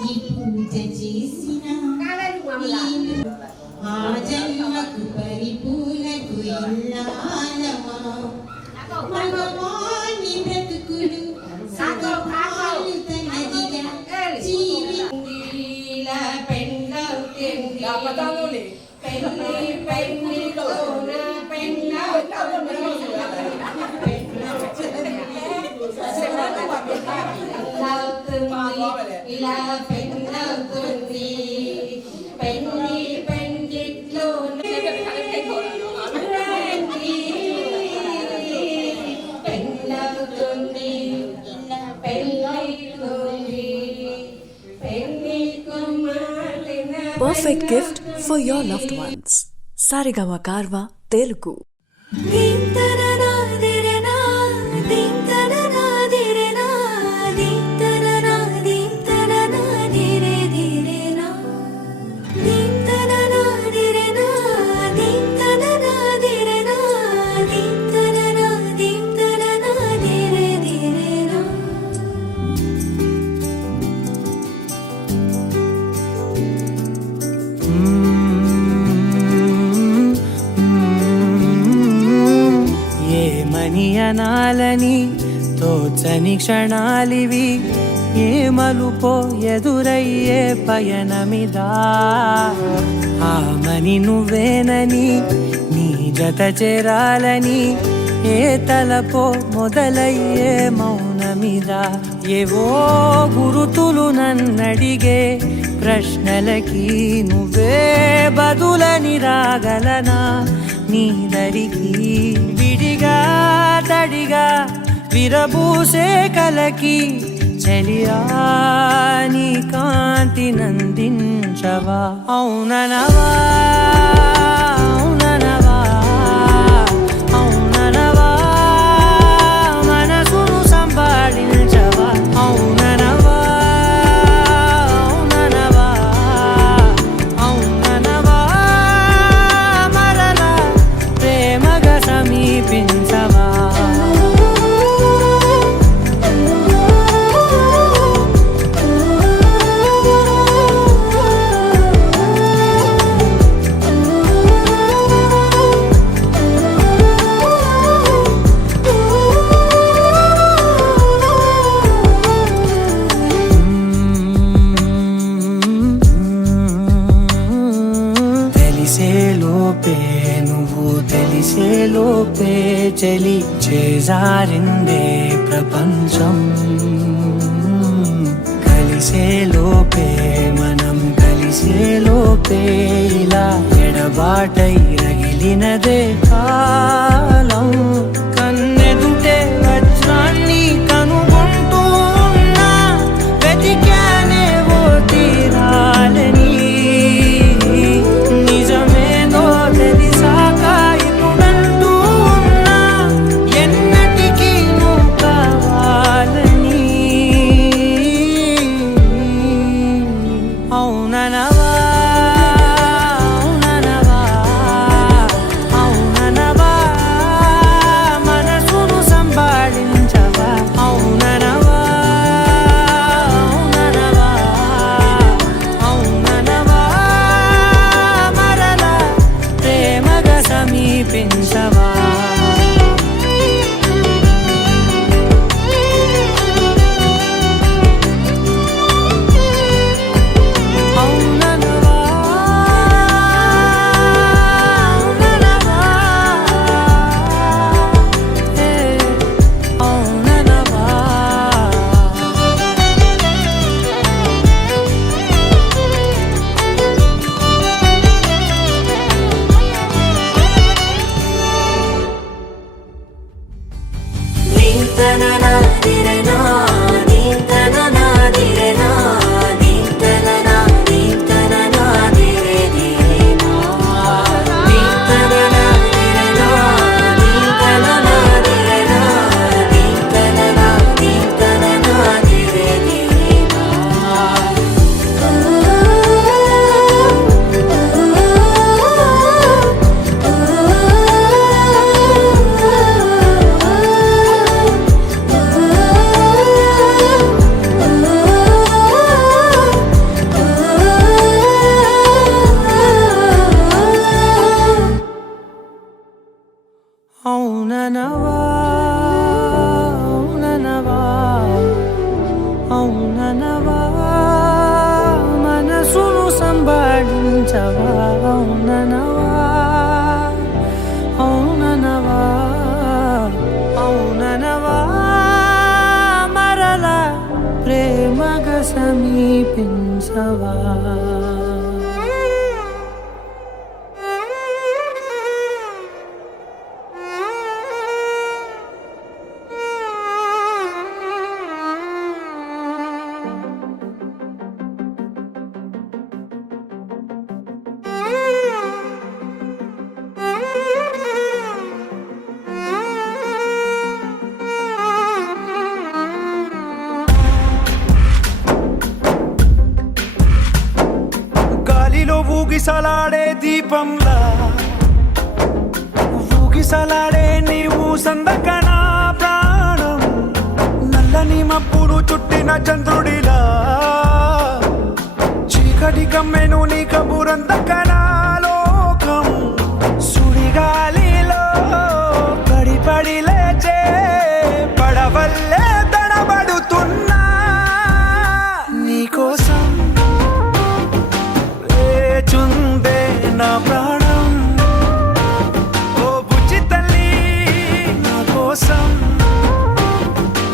ఈ పూజ చేసిన ఆ జన్మకు పరిపూర్ణకు ఇల్లాలమా మగవాణి బ్రతుకులు సగభాగాలు తనదిగా జీవిల పెళ్ళవుతుంది పెళ్ళి పెళ్ళిలోన ఇలా పెళ్ళవుతుంది పెళ్ళి పెళ్ళిట్లో పెళ్ళవుతుంది ఇలా పెళ్ళవుతుంది పెళ్ళి కుమారిన Perfect gift for your loved ones. Sarigama Karva Telugu. దీంతననా దిరనా దీంతననా దిరనా దీంతననా దీంతననా దిరే దిరేనా దీంతననా దిరనా దీంతననా దిరనా దీంతననా దీంతననా దిరే దిరేనా ఏమని అనాలని తోచని క్షణాలివి ఏ మలుపో ఎదురయ్యే పయనమిదా ఆమని నువ్వేనని నీ జత చేరాలని ఏ తలపో మొదలయ్యే మౌనమిదా ఏవో గురుతులు నన్నడిగే ప్రశ్నలకి నువ్వే బదులని రాగలనా నీ దరికి విడిగా తడిగా విరబూసే కలకి చెలియా నీ కాంతి నందించవా అవుననవా అవుననవా అవుననవా మనసును సంపాదించవా అవుననవా అవుననవా అవుననవా మరలా ప్రేమగా సమీపించవా లోపే చలి చేజారిందే ప్రపంచం కలిసే లోపే మనం కలిసే లోపే ఇలా ఎడబాటై రగిలినదే కాలం కన్నెదుటే వజ్రాన్ని కనుగొంటూ ఉన్నా వెతికానే ఓ తీరాలని నిజమేదో తెలిసాక ఇప్పుడంటూ ఉన్నా ఎన్నటికీ నువ్వు కావాలని అవుననవా అవుననవా మనసును సంభాళించవా అవుననవా అవుననవా మరలా ప్రేమగా సమీపించవా అవుననవా అవుననవా అవుననవా అవుననవా మనసును సంభాళించవా అవుననవా అవుననవా మరలా ప్రేమగా సమీపించవా గాలిలో ఊగిసలాడే దీపంలా ఊగిసలాడే నీవు సందకనా ప్రాణం నల్లని మబ్బులు చుట్టిన చంద్రుడిలా చీకటి కమ్మెను నీ కబురందకనా లోకం సుడిగాలిలో పడి పడి లేచే పడవల్లే తడబడుతున్నా నీకోసం వేచుందే నా ప్రాణం ఓ బుజ్జి తల్లి నా కోసం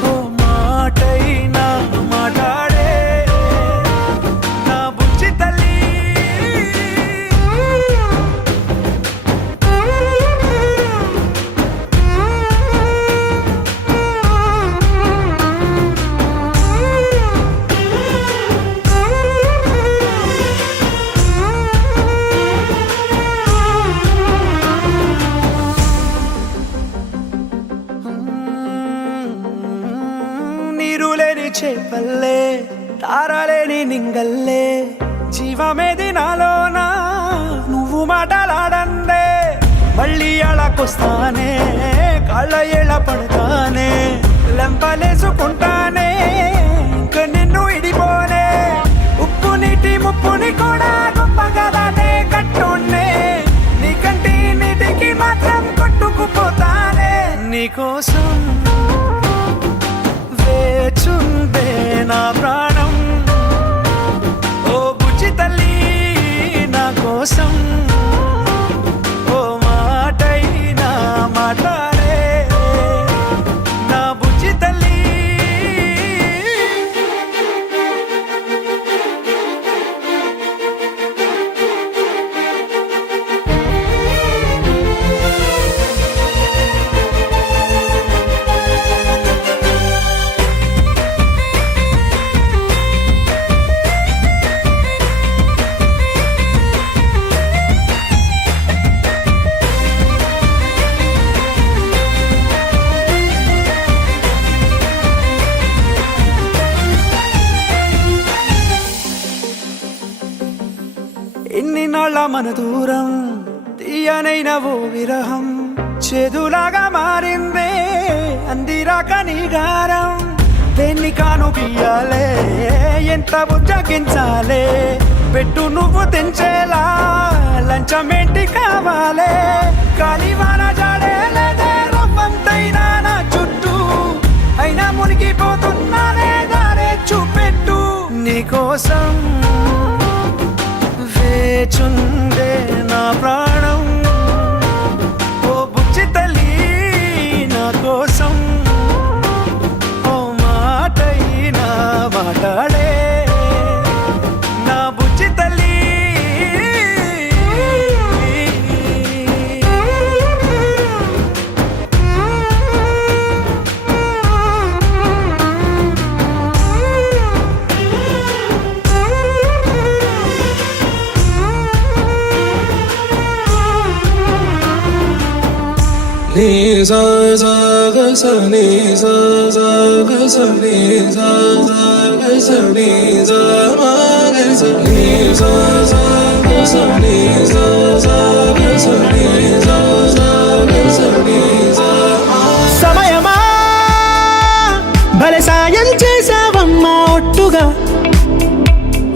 ఓ మాటైనా మాట్లాడే నా బుజ్జి తల్లి నీరులేని చేపల్లే తారలేని నింగల్లే జీవమేది నాలోనా నువ్వు మాటలాడందే మళ్ళీ అళకొస్తానే కాళ్ళ ఏళ్ళ పడతానే లెంపలేసుకుంటానే ఇంక నిన్ను ఇడిపోనే ఉప్పు నీటి ముప్పుని కూడా గొప్పగదానే కట్టున్నే నీ కంటి నీటికి మాత్రం కొట్టుకుపోతానే నీకోసం వేచుందే నా ప్రాణం ఓ బుజ్జి తల్లి నా కోసం ఓ మాటైనా మన దూరం తీయనైన ఓ విరహం చేదులాగా మారిందే అందిరాక నీగారం దేన్ని కాను బియ్యాలే ఎంత ఉజ్జగించాలే పెట్టు నువ్వు తెంచేలా లంచమేంటి కావాలే కాలివాన జాడేలేదే రమ్మంతైనా నా చుట్టూ అయినా మునిగిపోతున్నానే దారే చూపెట్టు నీకోసం వేచుందే నా ప్రాణం ఓ బుజ్జి తల్లి నా కోసం ఓ మాటైనా మాట్లాడే నా బుజ్జి తల్లి నీ సా సా గ స నీ సా సా గ స నీ సా సా గ స నీ సా మా గ స నీ సా సా గ స నీ సా సా గ స నీ సా సా గ స నీ సా మా. సమయమా భలే సాయం చేసావమ్మా ఒట్టుగా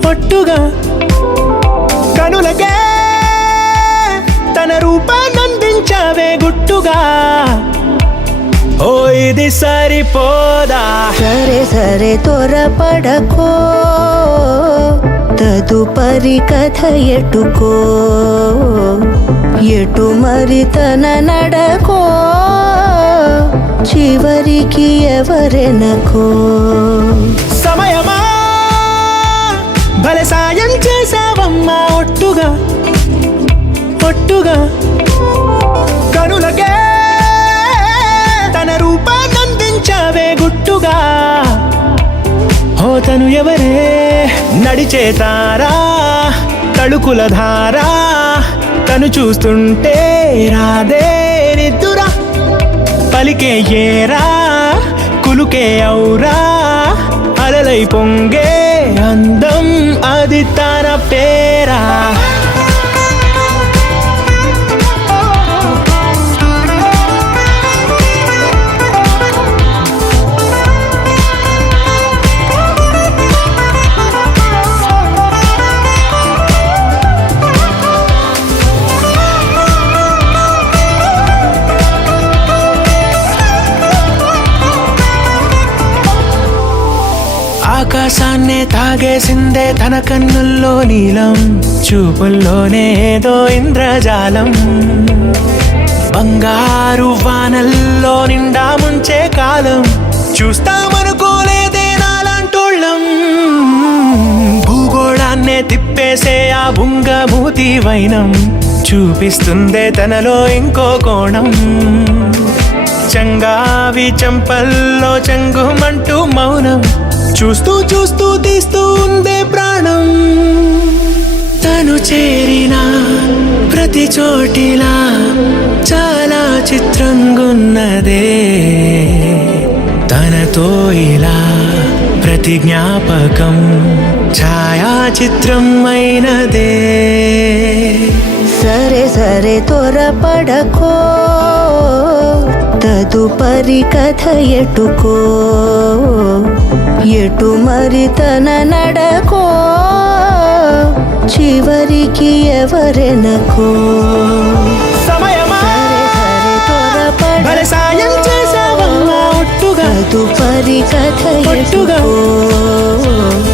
ఒట్టుగా కనులకే తన రూపాన్నందించావే గుట్టుగా ఓ ఇది సరిపోదా సరే సరే త్వరపడకో తదుపరి కథ ఎటుకో ఎటు మరి తన నడకో చివరికి ఎవరెనకో సమయమా భలే సాయం చేసావమ్మా ఒట్టుగా ఒట్టుగా కనులకే తన రూపాన్నందించావే గుట్టుగా ఓ తను ఎవరే నడిచే తారా తళుకుల ధారా తను చూస్తుంటే రాదే నిద్దురా పలికే ఏరా కులుకే ఔరా అలలై పొంగే అందం అది తన పేరా ఆకాశాన్నే తాగేసిందే తన కన్నుల్లో నీలం చూపుల్లోనే ఏదో ఇంద్రజాలం బంగారు వానల్లో నిండా ముంచే కాలం చూస్తామనుకోలేదే నాలాంటోళ్ళం భూగోళాన్నే తిప్పేసే ఆ బుంగమూతి వైనం చూపిస్తుందే తనలో ఇంకో కోణం చంగావి చంపల్లో చెంగుమంటూ మౌనం చూస్తూ చూస్తూ తీస్తూ ఉందే ప్రాణం తను చేరిన ప్రతి చోటిలా చాలా చిత్రంగున్నదే తనతో ఇలా ప్రతి జ్ఞాపకం ఛాయాచిత్రం అయినదే సరే సరే త్వరపడకో తదుపరి కథ ఎటుకో ఎటు మరి తన నడకో చివరికి ఎవరెనకో సమయమా సరే సరే భలే సాయం చేసావమ్మా ఒట్టుగా తదుపరి కథ ఒట్టుగా ఎటుకో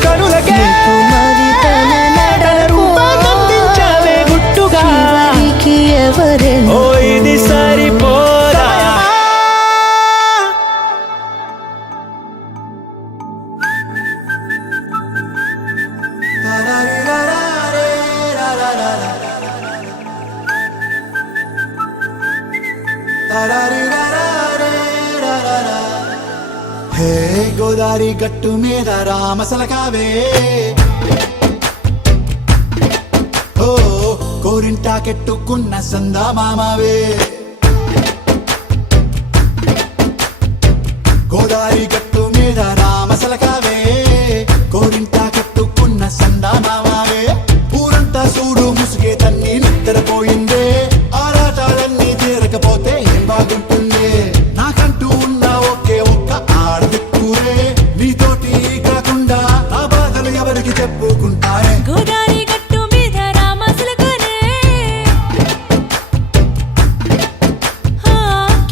కనులకే ఎటు మరి తన నడకో రూపాన్నందించావే గుట్టుగా చివరికి ఎవరెనకో ఓ ఇది సరిపోదా హే గోదారి గట్టు మీద రామసలకావే ఓ కోరింటాకెట్టుకున్న సందా మామావే గోదారి గట్టు మీద రామసలకావే కోరింటాకెట్టుకున్న సందా మామావే ఊరంతా చూడు ముసుగే తన్ని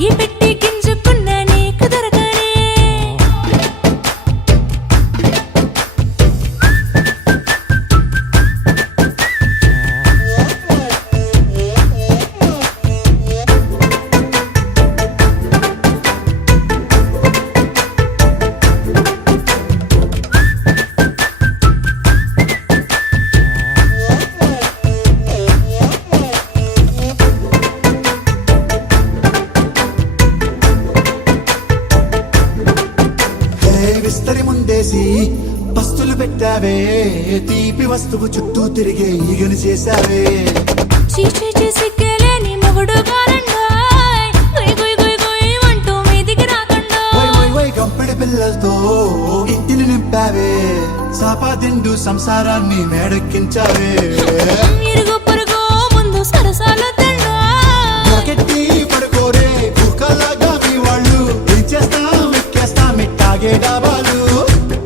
అగ్గి పెట్టి గింజుకున్న నీకు దొరకనే విస్తరి ముందేసి పస్తులు పెట్టావే తీపి వస్తువు చుట్టూ తిరిగే ఈగను చేశావే చీచీ చేసి కేలేని మొగుడు గారండాయ్ గుయ్ గుయ్ గుయ్ గుయ్ అంటూ మీదికి రాకండా వై గంపెడి పిల్లలతో ఇంటిని నింపావే సాపాదిండు సంసారాన్ని మేడెక్కించావే ఇరుగు పొరుగు ముందు సరసాల తండా జాకెట్టి పడుకోరే కుక్కలాగా మీ వాళ్ళు ఏం చేస్తాం ఎక్కేస్తాం ఇట్టాగే డాబాలు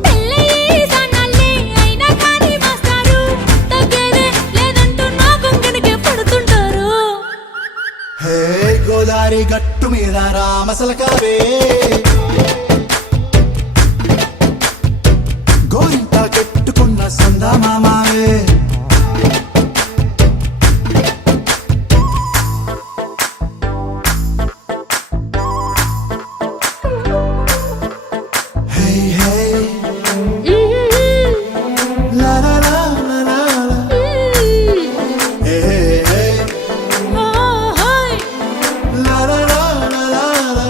పెళ్ళయి సన్నాళ్ళే అయినా కానీ మాస్తారు తగ్గేదే లేదంటూ నా కొంగడికే పడుతుంటారు హే గోదారి గట్టు మీద రామసలకావే గోరింట కట్టుకున్న సందమామావే హే హే లా లా లా లా లా లా. హే హే హే లా లా లా లా లా లా.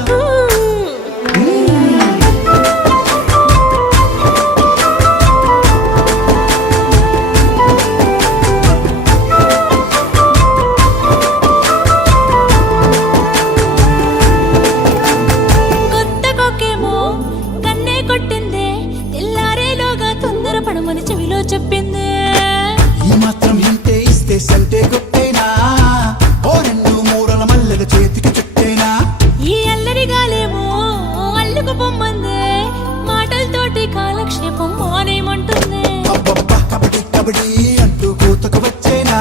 కొత్త కొక్కేమో కన్నే కొట్టిందే తెల్లారేలోగా తొందర పడమని చెవిలో చెప్పిందే ఈ మాత్రం ఇంటే ఇస్తే సంటే కొట్టేనా ఓ రెండు మూరల మల్లెల చేతికి చుట్టేనా ఈ అల్లరిగాలేమో అల్లుకు పొమ్మందే మాటలతోటి కాలక్షేపం మానేమంటుంది అబ్బబ్బా కబడ్డీ కబడ్డీ అంటూ కూతకు వచ్చేనా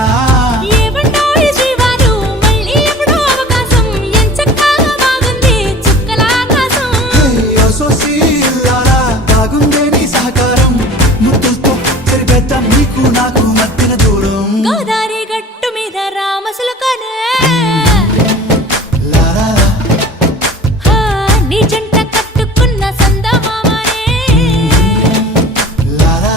ఏమంటాయి జీవాలు మళ్ళీ ఎప్పుడో అవకాశం ఎంచక్కా బాగుంది చుక్కల ఆకాశం సోసి ఇల్లారా బాగుందే నీ సహకారం ముద్దులతో సరిపెద్దాం నీకు నాకు మధ్యన దూరం గోదారి గట్టు మీద రామసులకనే లారా నీ జంట కట్టుకున్న సందమామనే లారా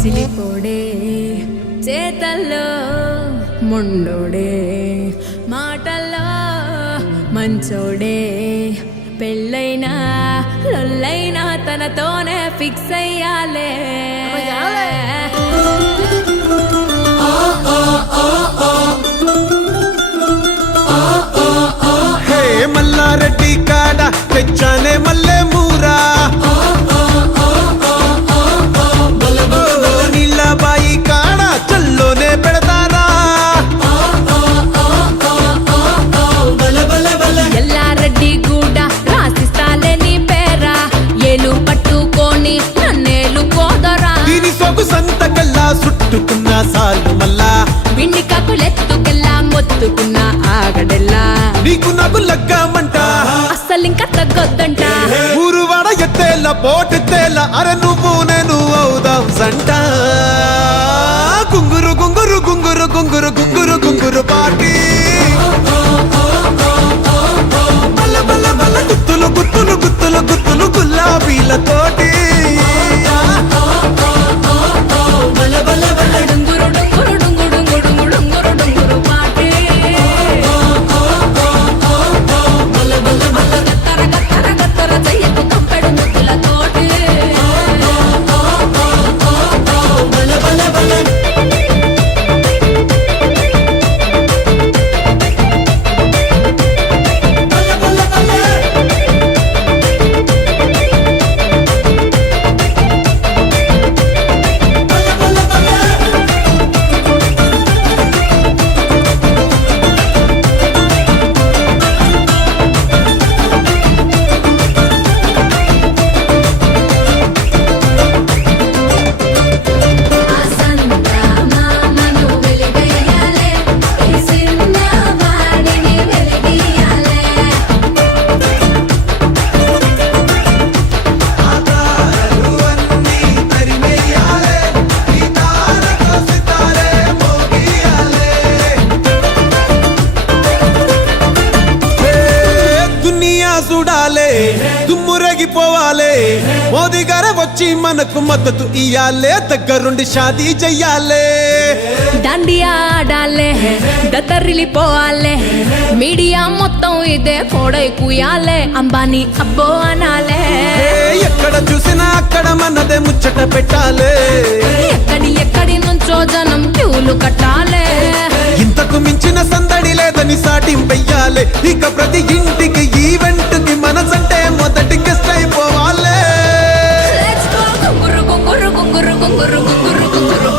చిలిపోడే చేతల్లో మొండోడే మాటల్లో మంచోడే పెళ్ళైనా లొల్లైనా తనతోనే ఫిక్స్ అయ్యాలే హే మల్లారెడ్డి కాడ తెచ్చానే మల్లె మూరా నీళ్ళ బాయి కాడ చల్లోనే పెడతారా ఎల్లారెడ్డి కూడా రాసిస్తాలే నీ పేరా ఏలు పట్టుకొని నన్నేలు కోదరా దీని సొగు సంతకల్లా చుట్టుకున్న సాలు మల్లా విండి కకులెత్తుకెల్లా మొత్తుకున్న ఆగడెల్లా నీకు నాకు లగ్గమంట అస్సలింక తగ్గొద్దంట ఊరు వాడ ఎత్తేల పోటెత్తేల అరే నువ్వు నేను అవుదాం సంట గుంగురు గుంగురు గుంగురు గుంగురు గుంగురు గుంగురు పాటి బల్ల బల్ల బల్ల గుత్తులు గుత్తులు గుత్తులు గుత్తులు గులాబీలతోటి డుంగురు డుంగురు డుంగు డుంగు డుంగు డుంగురు డుంగురు పాటే గత్తర గత్తర గత్తర చెయ్యకు కంపెడు ముద్దులతోటి ఊగాలే దుమ్మురగిపోవాలే మోదీ గారే వచ్చి మనకు మద్దతు ఇయ్యాలే దగ్గరుండి షాదీ చెయ్యాలే దండియా ఆడాలే దత్తరిల్లిపోవాలే మీడియా మొత్తం ఇదే కోడై కుయాలే అంబానీ అబ్బో అనాలే ఎక్కడ చూసినా అక్కడ మనదే ముచ్చట పెట్టాలే ఎక్కడి నుంచో జనం క్యూలు కట్టాలే ఇంతకు మించిన సందడి లేదని సాటింపెయ్యాలే ఇక ప్రతి ఇంటికి ఈవెంట్ కి మనసంటే మొదటి గెస్ట్ అయిపోవాలే గుంగురు గుంగురు గుంగురు గుంగురు గుంగురు గుంగురు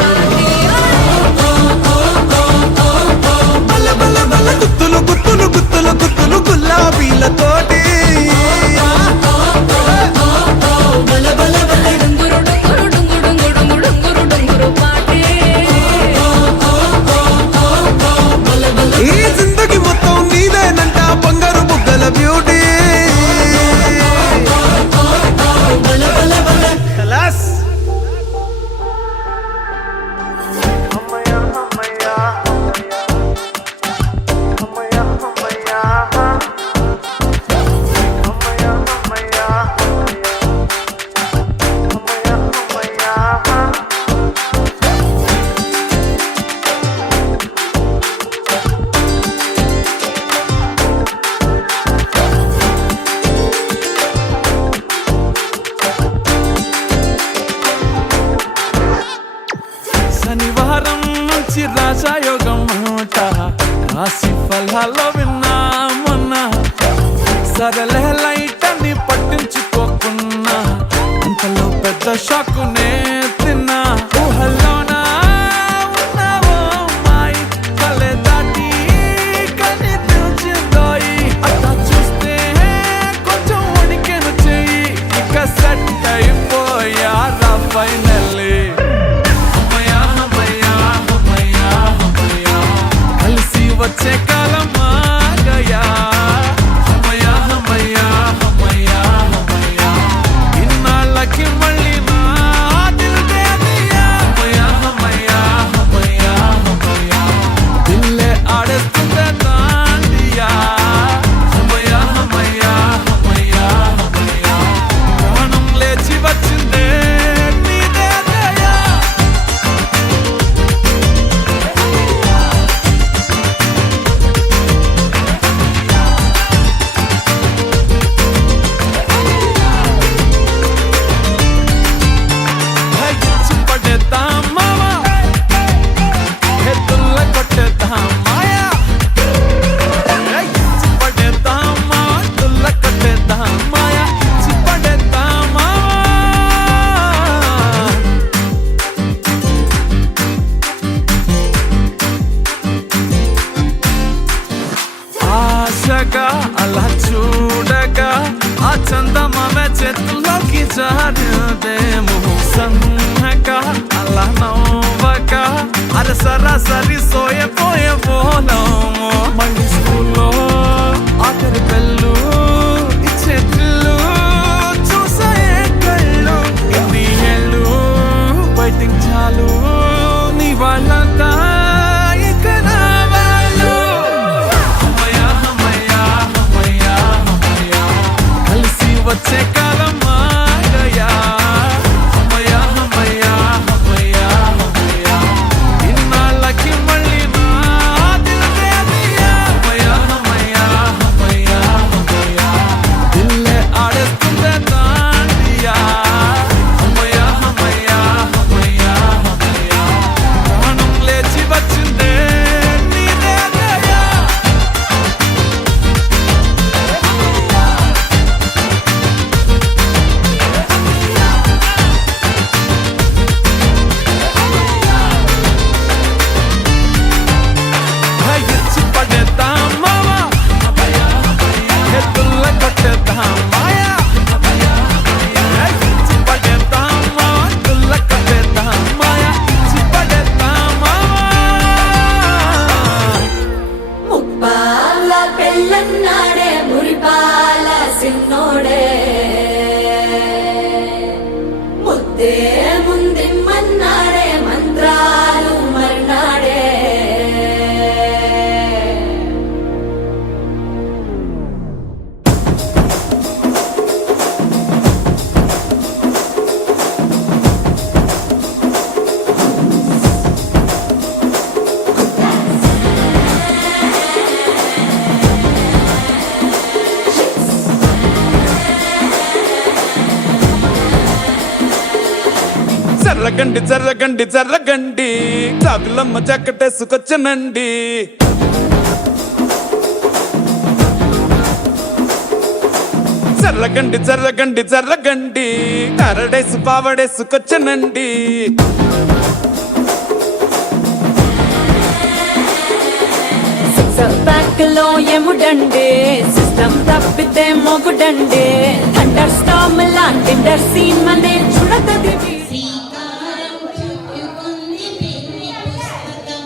బల్ల బల్ల బల్ల గుత్తులు గుత్తులు గుత్తులు గుత్తులు గులాబీలతోటి డుంగురు డుంగురు డుంగురు డుంగురు డుంగురు డుంగురు పాటే ఈ జిందగీ మొత్తం నీదేనంట బంగారు బుగ్గల బ్యూటీ శనివారం నుంచి రాజయోగం మాట రాశి ఫలాల్లో విన్నామన్నా సరళ లైట్ అని పట్టించుకోకున్నా అంతలో పెద్ద షాకునే తిన్నా ఊహల్లోనా ఉన్నావో మాయి కలే దాటి కనిపించిందోయి అట్లా చూస్తే కొంచెం వణికెను చెయ్యి ఇక సెట్ అయిపోయారా ఫైనల్లీ వచ్చే కాలం ఆగయా హమయ్యా హమయ్యా హమయ్యా హమయ్యా ఇన్నాళ్ళకి మళ్ళీ నా దిల్ దే దియా హమయ్యా హమయ్యా హమయ్యా హమయ్యా దిల్లే ఆడేస్తుందే దాండియా హమయ్యా హమయ్యా హమయ్యా హమయ్యా ప్రాణం లేచి వచ్చిందే నీదే దయా ఆశగా అలా చూడగా ఆ చందమామె చేతుల్లోకి జారుదేమో సన్నగా అలా నవ్వగా అరే సరాసరి సోయపోయే పోదాము మళ్ళీ స్కూల్లో ఆఖరి పెళ్ళు ఇచ్చే పిల్లు చూసే కళ్ళు ఎన్ని ఏళ్ళు బయటికి చాలు నీ వాళ్ళంతా ఇక నా వాళ్ళు హమయ్యా హమయ్యా హమయ్యా హమయ్యా కలిసి వచ్చే కాలం ఆగయా హమయ్యా హమయ్యా హమయ్యా హమయ్యా ఇన్నాళ్ళకి మళ్ళీ నా దిల్ దే దియా హమయ్యా హమయ్యా హమయ్యా హమయ్యా దిల్లే ఆడేస్తుందే దాండియా హమయ్యా హమయ్యా హమయ్యా హమయ్యా ప్రాణం లేచి వచ్చిందే నీదే దయా జర్రగండి జర్రగండి జర్రగండి జాబిలమ్మ జక్కటేసుకొచ్చనండి జర్రగండి జర్రగండి జర్రగండి కరడేసు పావడేసుకొచ్చనండి బ్యాక్ లో ఎముడండే సిస్టమ్ తప్పితే మొగుడండే థండర్ స్టార్మ్ లాంటి సీన్ మనే చూడతది శ్రీకారం చుట్టుకుంది పెళ్లి పుస్తకం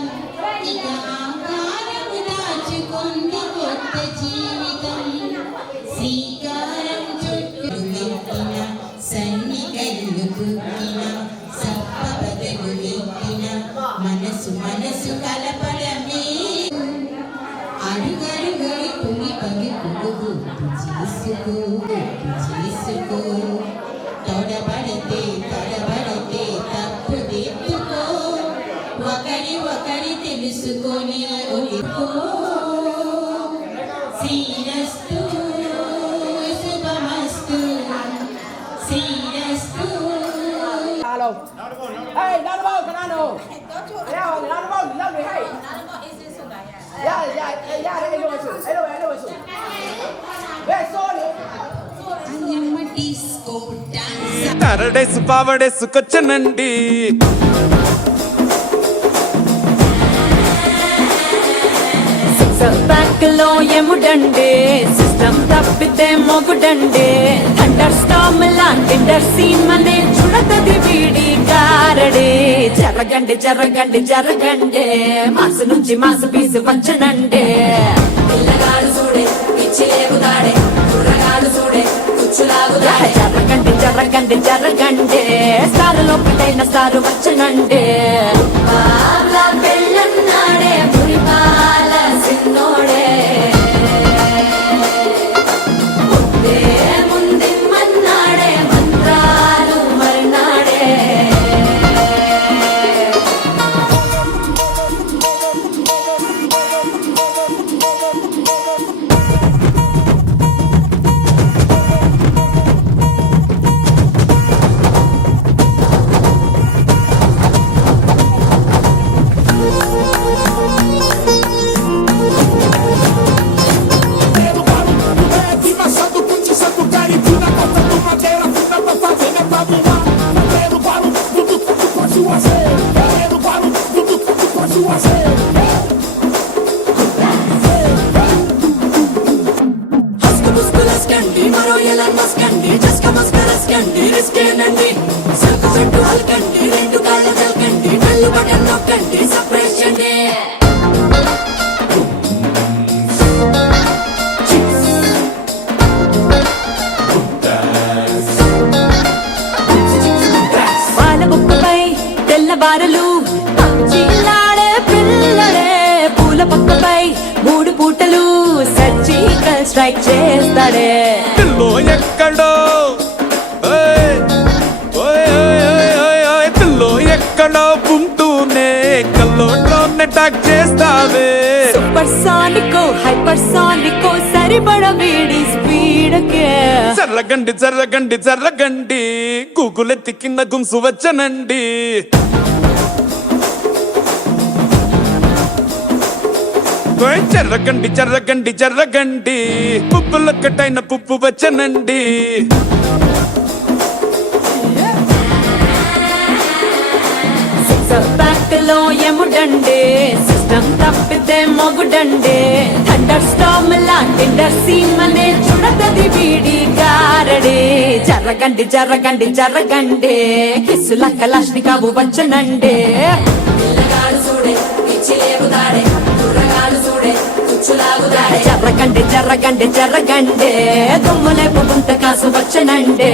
ఇక ఆకారం దాచుకుంది కొత్త జీవితం శ్రీకారం చుట్టుకుందిన సన్నికల్లు తుక్కిన సప్ప బదులు ఎక్కిన మనసు మనసు కలపడమే అడుగడుగడి పులి పగి పులుగు చేసుకో తొడబడితే తప్పు దిద్దుకో ఒకరి తెలుసుకొని ఒలికో శ్రీరస్తు శుభమస్తు శ్రీరస్తు డిస్కో డాన్స్ కరడేసు పావడేసుకొచ్చనండి బ్యాక్ లో ఎముడండే సిస్టమ్ తప్పితే మొగుడండే థండర్ స్టార్మ్ లాంటి సీన్ మనే చూడతది వీడి కారడే జరగండి జరగండి జరగండే మాసు నుంచి మాసు పీసు పంచనండే పిల్లగాడు చూడే పిచ్చి లేగుదాడే కుర్రగాడు చూడే కుచ్చులాగుదాడే జరగండి జరగండి జరగండే సారులో పిటైన సారు వచ్చనండే బాబ్లా పెళ్ళన్నాడే పురిపాల సిన్నోడే ముందే మన్నాడే మంత్రాలు మర్నాడే మరో ఎలా మస్కండి జస్క మస్కరస్కండి రిస్కేనండి సల్కు సట్టు హల్కండి రెండు కాళ్ళ జల్కండి కళ్ళు బటన్ నొక్కండి సప్రెషండి పాల బుక్కపై తెల్లబారలు పక్షిలాడే పిల్లడే పూల పక్కపై మూడు పూటలు సర్జికల్ స్ట్రైక్ చేస్తాడే పిల్లో ఎక్కడో పిల్లో ఎక్కడో ఉంటూనే కల్లోనే టాక్ చేస్తావే సూపర్ సానికో హైపర్ సానికో సరిపడ వీడి స్పీడ్ కే జర్రగండి జర్రగండి జర్రగండి గూగులెత్తి కింద గుంసు వచ్చనండి జర్రగండి జర్రగండి జర్రగండి పుప్పులొక్కటైన పుప్పు వచ్చనండి బ్యాక్ లో ఎముడండే సిస్టమ్ తప్పితే మొగుడండే థండర్ స్టార్మ్ లాంటి సీన్ మనే చూడతది వీడి కారడే జరగండి జరగండి జరగండి కిస్సుల కలాష్ని కావు వచ్చనండే పిల్లగాడు చూడే పిచ్చి లేగుదాడే కుర్రగాడు చూడే కుచ్చులాగుదాడే జరగండి జరగండి జరగండి దుమ్ములేపు గుంత కాసు వచ్చనండే